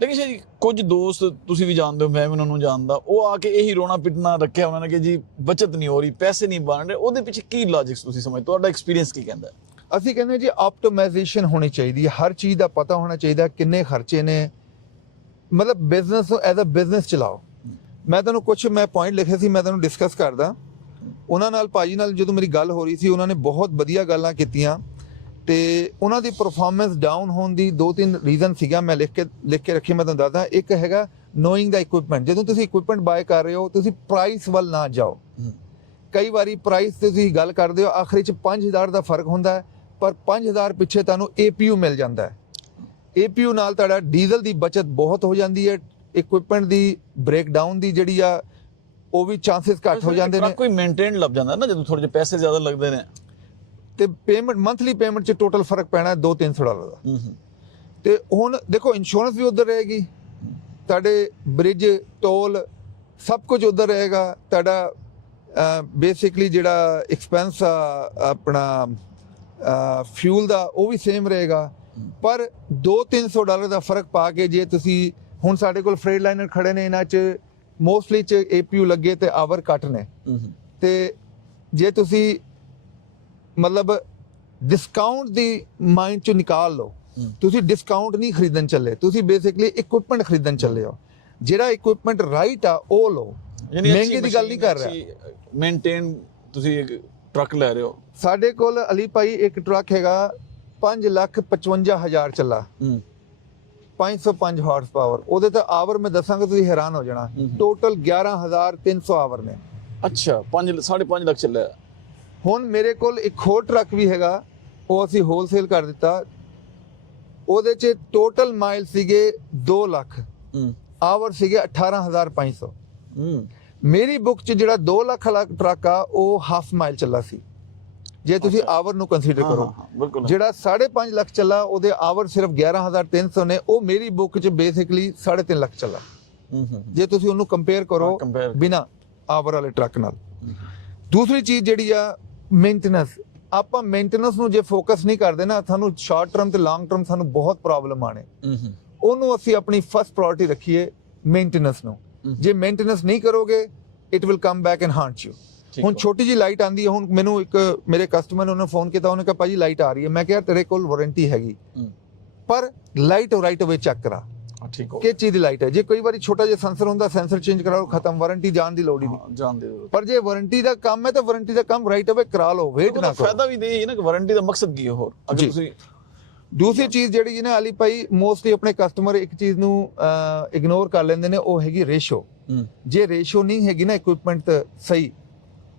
ਲੇਕਿਨ ਜੀ ਕੁਝ ਦੋਸਤ ਤੁਸੀਂ ਵੀ ਜਾਣਦੇ ਹੋ ਮੈਂ ਵੀ ਉਹਨਾਂ ਨੂੰ ਜਾਣਦਾ ਉਹ ਆ ਕੇ ਇਹੀ ਰੋਣਾ ਪਿੱਟਣਾ ਰੱਖਿਆ ਉਹਨਾਂ ਨੇ ਕਿ ਜੀ ਬਚਤ ਨਹੀਂ ਹੋ ਰਹੀ ਪੈਸੇ ਨਹੀਂ ਬਣ ਰਹੇ। ਉਹਦੇ ਪਿੱਛੇ ਕੀ ਲੌਜਿਕਸ ਤੁਸੀਂ ਸਮਝ ਤੁਹਾਡਾ ਐਕਸਪੀਰੀਅੰਸ ਕੀ ਕਹਿੰਦਾ? ਅਸੀਂ ਕਹਿੰਦੇ ਜੀ ਆਪਟੀਮਾਈਜੇਸ਼ਨ ਹੋਣੀ ਚਾਹੀਦੀ ਹੈ। ਹਰ ਚੀਜ਼ ਦਾ ਪਤਾ ਹੋਣਾ ਚਾਹੀਦਾ ਕਿੰਨੇ ਖਰਚੇ ਨੇ। ਮਤਲਬ ਬਿਜ਼ਨਸ ਨੂੰ ਐਜ਼ ਅ ਬਿਜ਼ਨਸ ਚਲਾਓ। ਮੈਂ ਤੁਹਾਨੂੰ ਕੁਝ ਮੈਂ ਪੁਆਇੰਟ ਲਿਖੇ ਸੀ ਮੈਂ ਤੁਹਾਨੂੰ ਡਿਸਕਸ ਕਰਦਾ। ਉਹਨਾਂ ਨਾਲ ਭਾਜੀ ਨਾਲ ਜਦੋਂ ਮੇਰੀ ਗੱਲ ਹੋ ਰਹੀ ਸੀ ਉਹਨਾਂ ਨੇ ਬਹੁਤ ਵਧੀਆ ਗੱਲਾਂ ਕੀਤੀਆਂ ਤੇ ਉਹਨਾਂ ਦੀ ਪਰਫਾਰਮੈਂਸ ਡਾਊਨ ਹੋਣ ਦੀ ਦੋ ਤਿੰਨ ਰੀਜ਼ਨ ਸੀਗਾ ਮੈਂ ਲਿਖ ਕੇ ਲਿਖ ਕੇ ਰੱਖੀ ਮੈਂ ਤੁਹਾਨੂੰ ਦੱਸਦਾ। ਇੱਕ ਹੈਗਾ ਨੋਇੰਗ ਦਾ ਇਕਵਿਪਮੈਂਟ ਜਦੋਂ ਤੁਸੀਂ ਇਕਵਿਪਮੈਂਟ ਬਾਏ ਕਰ ਰਹੇ ਹੋ ਤੁਸੀਂ ਪ੍ਰਾਈਸ ਵੱਲ ਨਾ ਜਾਓ। ਕਈ ਵਾਰੀ ਪ੍ਰਾਈਸ ਤੇ ਤੁਸੀਂ ਗੱਲ ਕਰਦੇ ਹੋ ਆਖਰੀ ਚ 5000 ਦਾ ਫ਼ਰਕ ਹੁੰਦਾ ਹੈ ਪਰ 5000 ਪਿੱਛੇ ਤੁਹਾਨੂੰ APU ਮਿਲ ਜਾਂਦਾ ਹੈ। APU ਨਾਲ ਤੁਹਾਡਾ ਡੀਜ਼ਲ ਦੀ ਬਚਤ ਬਹੁਤ ਹੋ ਜਾਂਦੀ ਹੈ ਇਕਵਿਪਮੈਂਟ ਦੀ ਬ੍ਰੇਕਡਾਊਨ ਦੀ ਜਿਹੜੀ ਆ ਉਹ ਵੀ ਚਾਂਸਸ ਘੱਟ ਹੋ ਜਾਂਦੇ ਨੇ। ਕੋਈ ਮੇਨਟੇਨ ਲੱਭ ਜਾਂਦਾ ਨਾ ਜਦੋਂ ਥੋੜੇ ਜਿਹੇ ਪੈਸੇ ਜ਼ਿਆਦਾ ਲੱਗਦੇ ਨੇ। ਤੇ ਪੇਮੈਂਟ ਮੰਥਲੀ ਪੇਮੈਂਟ ਚ ਟੋਟਲ ਫ਼ਰਕ ਪੈਣਾ 2-300 ਡਾਲਰ ਦਾ। ਹੂੰ ਹੂੰ। ਤੇ ਹੁਣ ਦੇਖੋ ਇੰਸ਼ੋਰੈਂਸ ਵੀ ਉਧਰ ਰਹੇਗੀ। ਤੁਹਾਡੇ ਬ੍ਰਿਜ ਟੋਲ ਸਭ ਕੁਝ ਉਧਰ ਰਹੇਗਾ। ਤੁਹਾਡਾ ਬੇਸਿਕਲੀ ਜਿਹੜਾ ਐਕਸਪੈਂਸ ਆ ਆਪਣਾ ਫਿਊਲ ਦਾ ਉਹ ਵੀ ਸੇਮ ਰਹੇਗਾ। ਪਰ 2-300 ਡਾਲਰ ਦਾ ਫ਼ਰਕ ਪਾ ਕੇ ਜੇ ਤੁਸੀਂ ਹੁਣ ਸਾਡੇ ਕੋਲ ਫਰੇਟ ਲਾਈਨਰ ਖੜੇ ਨੇ ਇਹਨਾਂ 'ਚ ਮੋਸਟਲੀ 'ਚ APU ਲੱਗੇ ਤੇ ਆਵਰ ਘੱਟ ਨੇ। ਤੇ ਜੇ ਤੁਸੀਂ ਮਤਲਬ ਡਿਸਕਾਊਂਟ ਦੀ ਮਾਈਂਡ ਚੋਂ ਨਿਕਾਲ ਲਓ। ਤੁਸੀਂ ਡਿਸਕਾਊਂਟ ਨਹੀਂ ਖਰੀਦਣ ਚੱਲੇ ਤੁਸੀਂ ਬੇਸਿਕਲੀ ਇਕਵਿਪਮੈਂਟ ਖਰੀਦਣ ਚੱਲੇ ਹੋ। ਜਿਹੜਾ ਇਕਵਿਪਮੈਂਟ ਰਾਈਟ ਆ ਉਹ ਲਓ। ਮਹਿੰਗੇ ਦੀ ਗੱਲ ਨਹੀਂ ਕਰ ਰਿਹਾ। ਮੇਨਟੇਨ ਤੁਸੀਂ ਇੱਕ ਟਰੱਕ ਲੈ ਰਹੇ ਹੋ। ਸਾਡੇ ਕੋਲ ਅਲੀ ਭਾਈ ਇੱਕ ਟਰੱਕ ਹੈਗਾ 5 ਲੱਖ 55 ਹਜ਼ਾਰ ਚੱਲਾ। 505 ਹਾਰਸ ਪਾਵਰ ਉਹਦੇ ਤੇ ਆਵਰ ਮੈਂ ਦੱਸਾਂਗਾ ਤੁਸੀਂ ਹੈਰਾਨ ਹੋ ਜਾਣਾ। ਟੋਟਲ 11300 ਆਵਰ ਨੇ। ਅੱਛਾ 5 5.5 ਲੱਖ ਚੱਲਿਆ। ਹੁਣ ਮੇਰੇ ਕੋਲ ਇੱਕ ਹੋਰ ਟਰੱਕ ਵੀ ਹੈਗਾ ਉਹ ਅਸੀਂ ਹੋਲਸੇਲ ਕਰ ਦਿੱਤਾ। ਉਹਦੇ 'ਚ ਟੋਟਲ ਮਾਈਲ ਸੀਗੇ 2 ਲੱਖ। ਆਵਰ ਸੀਗੇ 18500 ਹੂੰ। ਮੇਰੀ ਬੁੱਕ 'ਚ ਜਿਹੜਾ 2 ਲੱਖ ਟਰੱਕ ਆ ਉਹ ਹਾਫ ਮਾਈਲ ਚੱਲਾ ਸੀ। ਜੇ ਤੁਸੀਂ। ਆਵਰ ਨੂੰ ਕੰਸੀਡਰ ਕਰੋ ਜਿਹੜਾ 5.5 ਲੱਖ ਚੱਲਾ ਉਹਦੇ ਆਵਰ ਸਿਰਫ 11300 ਨੇ ਉਹ ਮੇਰੀ ਬੁੱਕ 'ਚ ਬੇਸਿਕਲੀ 3.5 ਲੱਖ ਚੱਲਾ। ਜੇ ਤੁਸੀਂ ਉਹਨੂੰ ਕੰਪੇਅਰ ਕਰੋ। ਬਿਨਾ ਆਵਰ ਵਾਲੇ ਟਰੱਕ ਨਾਲ। ਦੂਸਰੀ ਚੀਜ਼ ਜਿਹੜੀ ਆ ਮੇਨਟੇਨੈਂਸ ਆਪਾਂ ਮੇਨਟੇਨੈਂਸ ਨੂੰ ਜੇ ਫੋਕਸ ਨਹੀਂ ਕਰਦੇ ਨਾ ਸਾਨੂੰ ਸ਼ਾਰਟ ਟਰਮ ਤੇ ਲੌਂਗ ਟਰਮ ਸਾਨੂੰ ਬਹੁਤ ਪ੍ਰੋਬਲਮ ਆਣੇ ਉਹਨੂੰ ਅਸੀਂ ਆਪਣੀ ਫਸਟ ਪ੍ਰਾਇੋਰਟੀ ਰੱਖੀਏ ਮੇਨਟੇਨੈਂਸ ਨੂੰ। ਜੇ ਮੇਨਟੇਨੈਂਸ ਨਹੀਂ ਕਰੋਗੇ it will come back and haunt you ਹੁਣ। ਛੋਟੀ ਜੀ ਲਾਈਟ ਆਂਦੀ ਹੈ ਹੁਣ ਮੈਨੂੰ ਇੱਕ ਮੇਰੇ ਕਸਟਮਰ ਨੇ ਉਹਨੇ ਫੋਨ ਕੀਤਾ ਉਹਨੇ ਕਿਹਾ ਭਾਜੀ ਲਾਈਟ ਆ ਰਹੀ ਹੈ। ਮੈਂ ਕਿਹਾ ਤੇਰੇ ਕੋਲ ਵਾਰੰਟੀ ਹੈਗੀ। ਪਰ ਲਾਈਟ ਰਾਈਟ ਅਵੇ ਚੈੱਕ ਕਰਾ। ਠੀਕ ਹੋ। ਕਿ ਚੀਜ਼ ਦੀ ਲਾਈਟ ਹੈ? ਜੇ ਕਈ ਵਾਰੀ ਛੋਟਾ ਜਿਹਾ ਸੈਂਸਰ ਹੁੰਦਾ ਸੈਂਸਰ ਚੇਂਜ ਕਰਾਓ ਖਤਮ ਵਾਰੰਟੀ ਜਾਣ ਦੀ ਲੋੜ ਹੀ ਨਹੀਂ। ਹਾਂ ਜਾਣਦੇ ਹੋ ਪਰ ਜੇ ਵਾਰੰਟੀ ਦਾ ਕੰਮ ਹੈ ਤਾਂ ਵਾਰੰਟੀ ਦਾ ਕੰਮ ਰਾਈਟ ਅਵੇ ਕਰਾ ਲਓ ਵੇਟ ਨਾ ਕਰੋ ਫਾਇਦਾ ਵੀ ਦੇ ਨਾ ਕਿ ਵਾਰੰਟੀ ਦਾ ਮਕਸਦ ਕੀ ਹੈ ਹੋਰ? ਅਗਰ। ਤੁਸੀਂ ਦੂਸਰੀ ਚੀਜ਼ ਜਿਹੜੀ ਹੈ ਨਾ ਅਲੀ ਭਾਈ ਮੋਸਟਲੀ ਆਪਣੇ ਕਸਟਮਰ ਇੱਕ ਚੀਜ਼ ਨੂੰ ਇਗਨੋਰ ਕਰ ਲੈਂਦੇ ਨੇ ਉਹ ਹੈਗੀ ਰੇਸ਼ੋ ਜੇ ਰੇਸ਼ੋ ਨਹੀਂ ਹੈਗੀ ਨਾ ਇਕਵਿਪਮੈਂਟ ਸਹੀ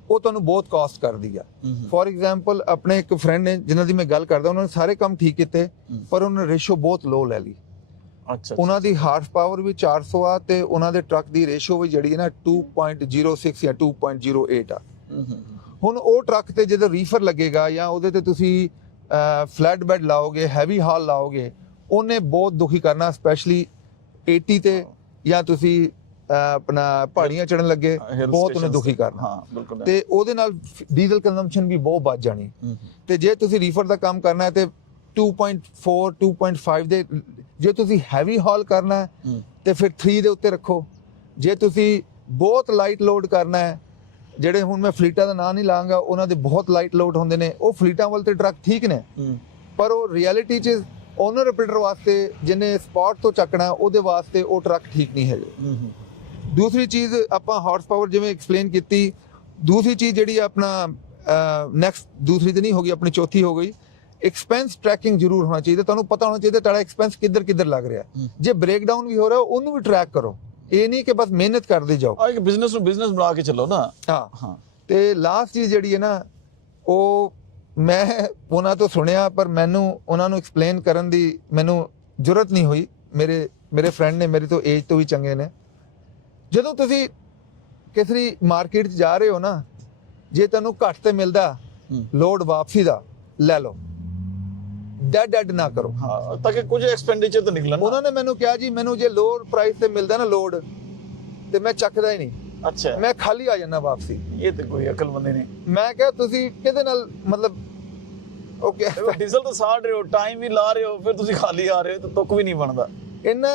ਉਹ ਤੁਹਾਨੂੰ ਬਹੁਤ ਕਾਸਟ ਕਰਦੀ ਆ। ਫੋਰ ਐਗਜ਼ਾਮਪਲ ਆਪਣੇ ਇੱਕ ਫਰੈਂਡ ਨੇ ਜਿਨ੍ਹਾਂ ਦੀ ਮੈਂ ਗੱਲ ਕਰਦਾ ਉਹਨਾਂ ਨੇ ਸਾਰੇ ਕੰਮ ਠੀਕ ਕੀਤੇ। ਪਰ ਉਹਨਾਂ ਨੇ ਰੇਸ਼ੋ ਬਹੁਤ ਲੋ ਲੈ ਲਈ। ਅੱਛਾ ਉਹਨਾਂ ਦੀ ਹਾਰਸ ਪਾਵਰ ਵੀ 400 ਆ ਤੇ ਉਹਨਾਂ ਦੇ ਟਰੱਕ ਦੀ ਰੇਸ਼ੋ ਵੀ ਜਿਹੜੀ ਹੈ ਨਾ 2.06 ਜਾਂ 2.08 ਆ। ਹੁਣ ਉਹ ਟਰੱਕ ਤੇ ਜਦੋਂ ਰੀਫਰ ਲੱਗੇਗਾ ਜਾਂ ਉਹਦੇ ਤੇ ਤੁਸੀਂ ਫਲੈਟ ਬੈੱਡ ਲਾਓਗੇ ਹੈਵੀ ਹਾਲ ਲਾਓਗੇ ਉਹਨੇ ਬਹੁਤ ਦੁਖੀ ਕਰਨਾ ਸਪੈਸ਼ਲੀ 80 ਤੇ ਜਾਂ ਤੁਸੀਂ ਆਪਣਾ ਪਹਾੜੀਆਂ ਚੜਨ ਲੱਗੇ ਬਹੁਤ ਉਹਨੇ ਦੁਖੀ। ਕਰਨਾ। ਤੇ ਉਹਦੇ ਨਾਲ ਡੀਜ਼ਲ ਕੰਜ਼ੰਪਸ਼ਨ ਵੀ ਬਹੁਤ ਵੱਧ ਜਾਣੀ। ਤੇ ਜੇ ਤੁਸੀਂ ਰੀਫਰ ਦਾ ਕੰਮ ਕਰਨਾ ਹੈ ਤੇ 2.4 2.5 ਦੇ ਜੇ ਤੁਸੀਂ ਹੈਵੀ ਹਾਲ ਕਰਨਾ ਹੈ ਤੇ ਫਿਰ 3 ਦੇ ਉੱਤੇ ਰੱਖੋ। ਜੇ ਤੁਸੀਂ ਬਹੁਤ ਲਾਈਟ ਲੋਡ ਕਰਨਾ ਹੈ ਜਿਹੜੇ ਹੁਣ ਮੈਂ ਫਲੀਟਾਂ ਦਾ ਨਾਂ ਨਹੀਂ ਲਾਂਗਾ ਉਹਨਾਂ ਦੇ ਬਹੁਤ ਲਾਈਟ ਲੋਡ ਹੁੰਦੇ ਨੇ ਉਹ ਫਲੀਟਾਂ ਵੱਲ ਤੇ ਟਰੱਕ ਠੀਕ ਨੇ। ਪਰ ਉਹ ਰਿਐਲਿਟੀ 'ਚ ਓਨਰ ਆਪਰੇਟਰ ਵਾਸਤੇ ਜਿਹਨੇ ਸਪੌਟ ਤੋਂ ਚੱਕਣਾ ਉਹਦੇ ਵਾਸਤੇ ਉਹ ਟਰੱਕ ਠੀਕ ਨਹੀਂ ਹੈਗੇ। ਦੂਸਰੀ ਚੀਜ਼ ਆਪਾਂ ਹਾਰਸ ਪਾਵਰ ਜਿਵੇਂ ਐਕਸਪਲੇਨ ਕੀਤੀ ਦੂਸਰੀ ਚੀਜ਼ ਜਿਹੜੀ ਆਪਣਾ ਨੈਕਸਟ ਦੂਸਰੀ ਤੇ ਨਹੀਂ ਹੋ ਗਈ ਆਪਣੀ ਚੌਥੀ ਹੋ ਗਈ ਐਕਸਪੈਂਸ ਟਰੈਕਿੰਗ ਜ਼ਰੂਰ ਹੋਣਾ ਚਾਹੀਦਾ ਤੁਹਾਨੂੰ ਪਤਾ ਹੋਣਾ ਚਾਹੀਦਾ ਤੁਹਾਡਾ ਐਕਸਪੈਂਸ ਕਿੱਧਰ ਕਿੱਧਰ ਲੱਗ ਰਿਹਾ। ਜੇ ਬ੍ਰੇਕਡਾਊਨ ਵੀ ਹੋ ਰਿਹਾ ਉਹਨੂੰ ਵੀ ਟਰੈਕ ਕਰੋ। ਇਹ ਨਹੀਂ ਕਿ ਬਸ ਮਿਹਨਤ ਕਰਦੇ ਜਾਓ। ਆ ਇੱਕ ਬਿਜ਼ਨਸ ਨੂੰ ਬਿਜ਼ਨਸ ਬਣਾ ਕੇ ਚੱਲੋ ਨਾ। ਹਾਂ। ਹਾਂ। ਤੇ ਲਾਸਟ ਚੀਜ਼ ਜਿਹੜੀ ਹੈ ਨਾ ਉਹ ਮੈਂ ਉਹਨਾਂ ਤੋਂ ਸੁਣਿਆ ਪਰ ਮੈਨੂੰ ਉਹਨਾਂ ਨੂੰ ਐਕਸਪਲੇਨ ਕਰਨ ਦੀ ਮੈਨੂੰ ਜ਼ਰੂਰਤ ਨਹੀਂ ਹੋਈ। ਮੇਰੇ ਮੇਰੇ ਫਰੈਂਡ ਨੇ ਮੇਰੇ ਤੋਂ ਏਜ ਤੋਂ ਵੀ ਚੰਗੇ ਨੇ। ਜਦੋਂ ਤੁਸੀਂ ਕਿਸੇ ਮਾਰਕੀਟ 'ਚ ਜਾ ਰਹੇ ਹੋ ਨਾ ਜੇ ਤੁਹਾਨੂੰ ਘੱਟ ਤੇ ਮਿਲਦਾ। ਲੋਡ ਵਾਪਸੀ ਦਾ ਲੈ ਲਓ। ਡੈਡ ਡੈਡ ਨਾ ਕਰੋ। ਹਾਂ ਤਾਂ ਕਿ ਕੁਝ ਐਕਸਪੈਂਡੀਚਰ ਤਾਂ ਨਿਕਲਣ ਨਾ। ਉਹਨਾਂ ਨੇ ਮੈਨੂੰ ਕਿਹਾ ਜੀ ਮੈਨੂੰ ਜੇ ਲੋਅਰ ਪ੍ਰਾਈਸ ਤੇ ਮਿਲਦਾ ਨਾ ਲੋਡ ਤੇ ਮੈਂ ਚੱਕਦਾ ਹੀ ਨਹੀਂ। ਅੱਛਾ। ਮੈਂ ਖਾਲੀ ਆ ਜਾਂਦਾ ਵਾਪਸੀ। ਇਹ ਤੇ ਕੋਈ ਅਕਲਮੰਦੀ ਨਹੀਂ ਮੈਂ ਕਿਹਾ ਤੁਸੀਂ ਕਿਹਦੇ ਨਾਲ ਮਤਲਬ ਓਕੇ ਡੀਜ਼ਲ ਤਾਂ ਸਾੜ ਰਹੇ ਹੋ ਟਾਈਮ ਵੀ ਲਾ ਰਹੇ ਹੋ ਫਿਰ ਤੁਸੀਂ ਖਾਲੀ ਆ ਰਹੇ ਹੋ ਤਾਂ ਤੁੱਕ ਵੀ ਨਹੀਂ ਬਣਦਾ। ਇੰਨਾ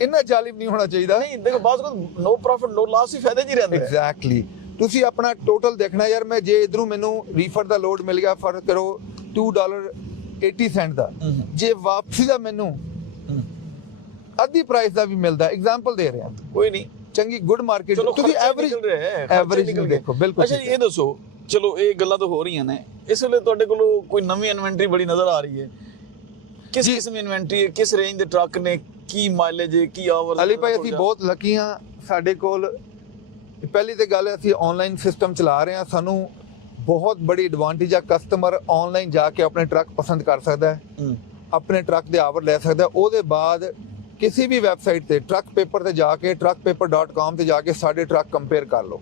ਇੰਨਾ ਜਾਲਿਮ ਨਹੀਂ ਹੋਣਾ ਚਾਹੀਦਾ। ਨਹੀਂ ਦੇਖੋ ਬਾਅਦ ਵਿੱਚ ਨੋ ਪ੍ਰੋਫਿਟ ਨੋ ਲਾਸ ਹੀ ਫਾਇਦੇ ਹੀ ਰਹਿੰਦਾ ਐਗਜ਼ੈਕਟਲੀ ਤੁਸੀਂ ਆਪਣਾ ਟੋਟਲ ਦੇਖਣਾ ਯਾਰ ਮੈਂ ਜੇ ਇਧਰੋਂ ਮੈਨੂੰ ਰੀਫੰਡ ਦਾ ਲੋਡ ਮਿਲ ਗਿਆ ਫ਼ਰਕ ਕਰੋ 2 ਡਾਲਰ 80 ਸੈਂਟ ਦਾ। ਜੇ ਵਾਪਸੀ ਦਾ ਮੈਨੂੰ ਅੱਧੀ ਪ੍ਰਾਈਸ ਦਾ ਵੀ ਮਿਲਦਾ ਐਗਜ਼ਾਮਪਲ ਦੇ ਰਿਹਾ। ਕੋਈ ਨਹੀਂ। ਚੰਗੀ ਗੁੱਡ ਮਾਰਕੀਟ ਤੁਸੀਂ ਐਵਰੇਜ ਐਵਰੇਜ ਨੂੰ। ਦੇਖੋ ਬਿਲਕੁਲ ਅੱਛਾ ਜੀ ਇਹ ਦੱਸੋ ਚਲੋ ਇਹ ਗੱਲਾਂ ਤਾਂ ਹੋ ਰਹੀਆਂ ਨੇ। ਇਸ ਵੇਲੇ ਤੁਹਾਡੇ ਕੋਲ ਕੋਈ ਨਵੀਂ ਇਨਵੈਂਟਰੀ ਬੜੀ ਨਜ਼ਰ ਆ ਰਹੀ ਹੈ। ਕਿਸ ਜੀ। ਕਿਸਮ ਦੀ ਇਨਵੈਂਟਰੀ ਹੈ ਕਿਸ ਰੇਂਜ ਦੇ ਟਰੱਕ ਨੇ ਕੀ ਮਾਈਲੇਜ ਹੈ ਕੀ ਆਵਰ ਅਲੀ ਭਾਈ ਅਸੀਂ ਬਹੁਤ ਲੱਕੀ ਹਾਂ ਸਾਡੇ ਕੋਲ ਪਹਿਲੀ ਤੇ ਗੱਲ ਹੈ ਅਸੀਂ ਆਨਲਾਈਨ ਸਿਸਟਮ ਚਲਾ ਰਹੇ ਹਾਂ। ਸਾਨੂੰ ਬਹੁਤ ਬੜੀ ਐਡਵਾਂਟੇਜ ਆ ਕਸਟਮਰ ਆਨਲਾਈਨ ਜਾ ਕੇ ਆਪਣੇ ਟਰੱਕ ਪਸੰਦ ਕਰ ਸਕਦਾ ਹੈ ਆਪਣੇ ਟਰੱਕ ਦੇ ਆਵਰ ਲੈ ਸਕਦਾ। ਉਹਦੇ ਬਾਅਦ ਕਿਸੇ ਵੀ ਵੈਬਸਾਈਟ ਤੇ ਟਰੱਕ ਪੇਪਰ ਤੇ ਜਾ ਕੇ truckpaper.com ਤੇ ਜਾ ਕੇ ਸਾਡੇ ਟਰੱਕ ਕੰਪੇਅਰ ਕਰ ਲਓ।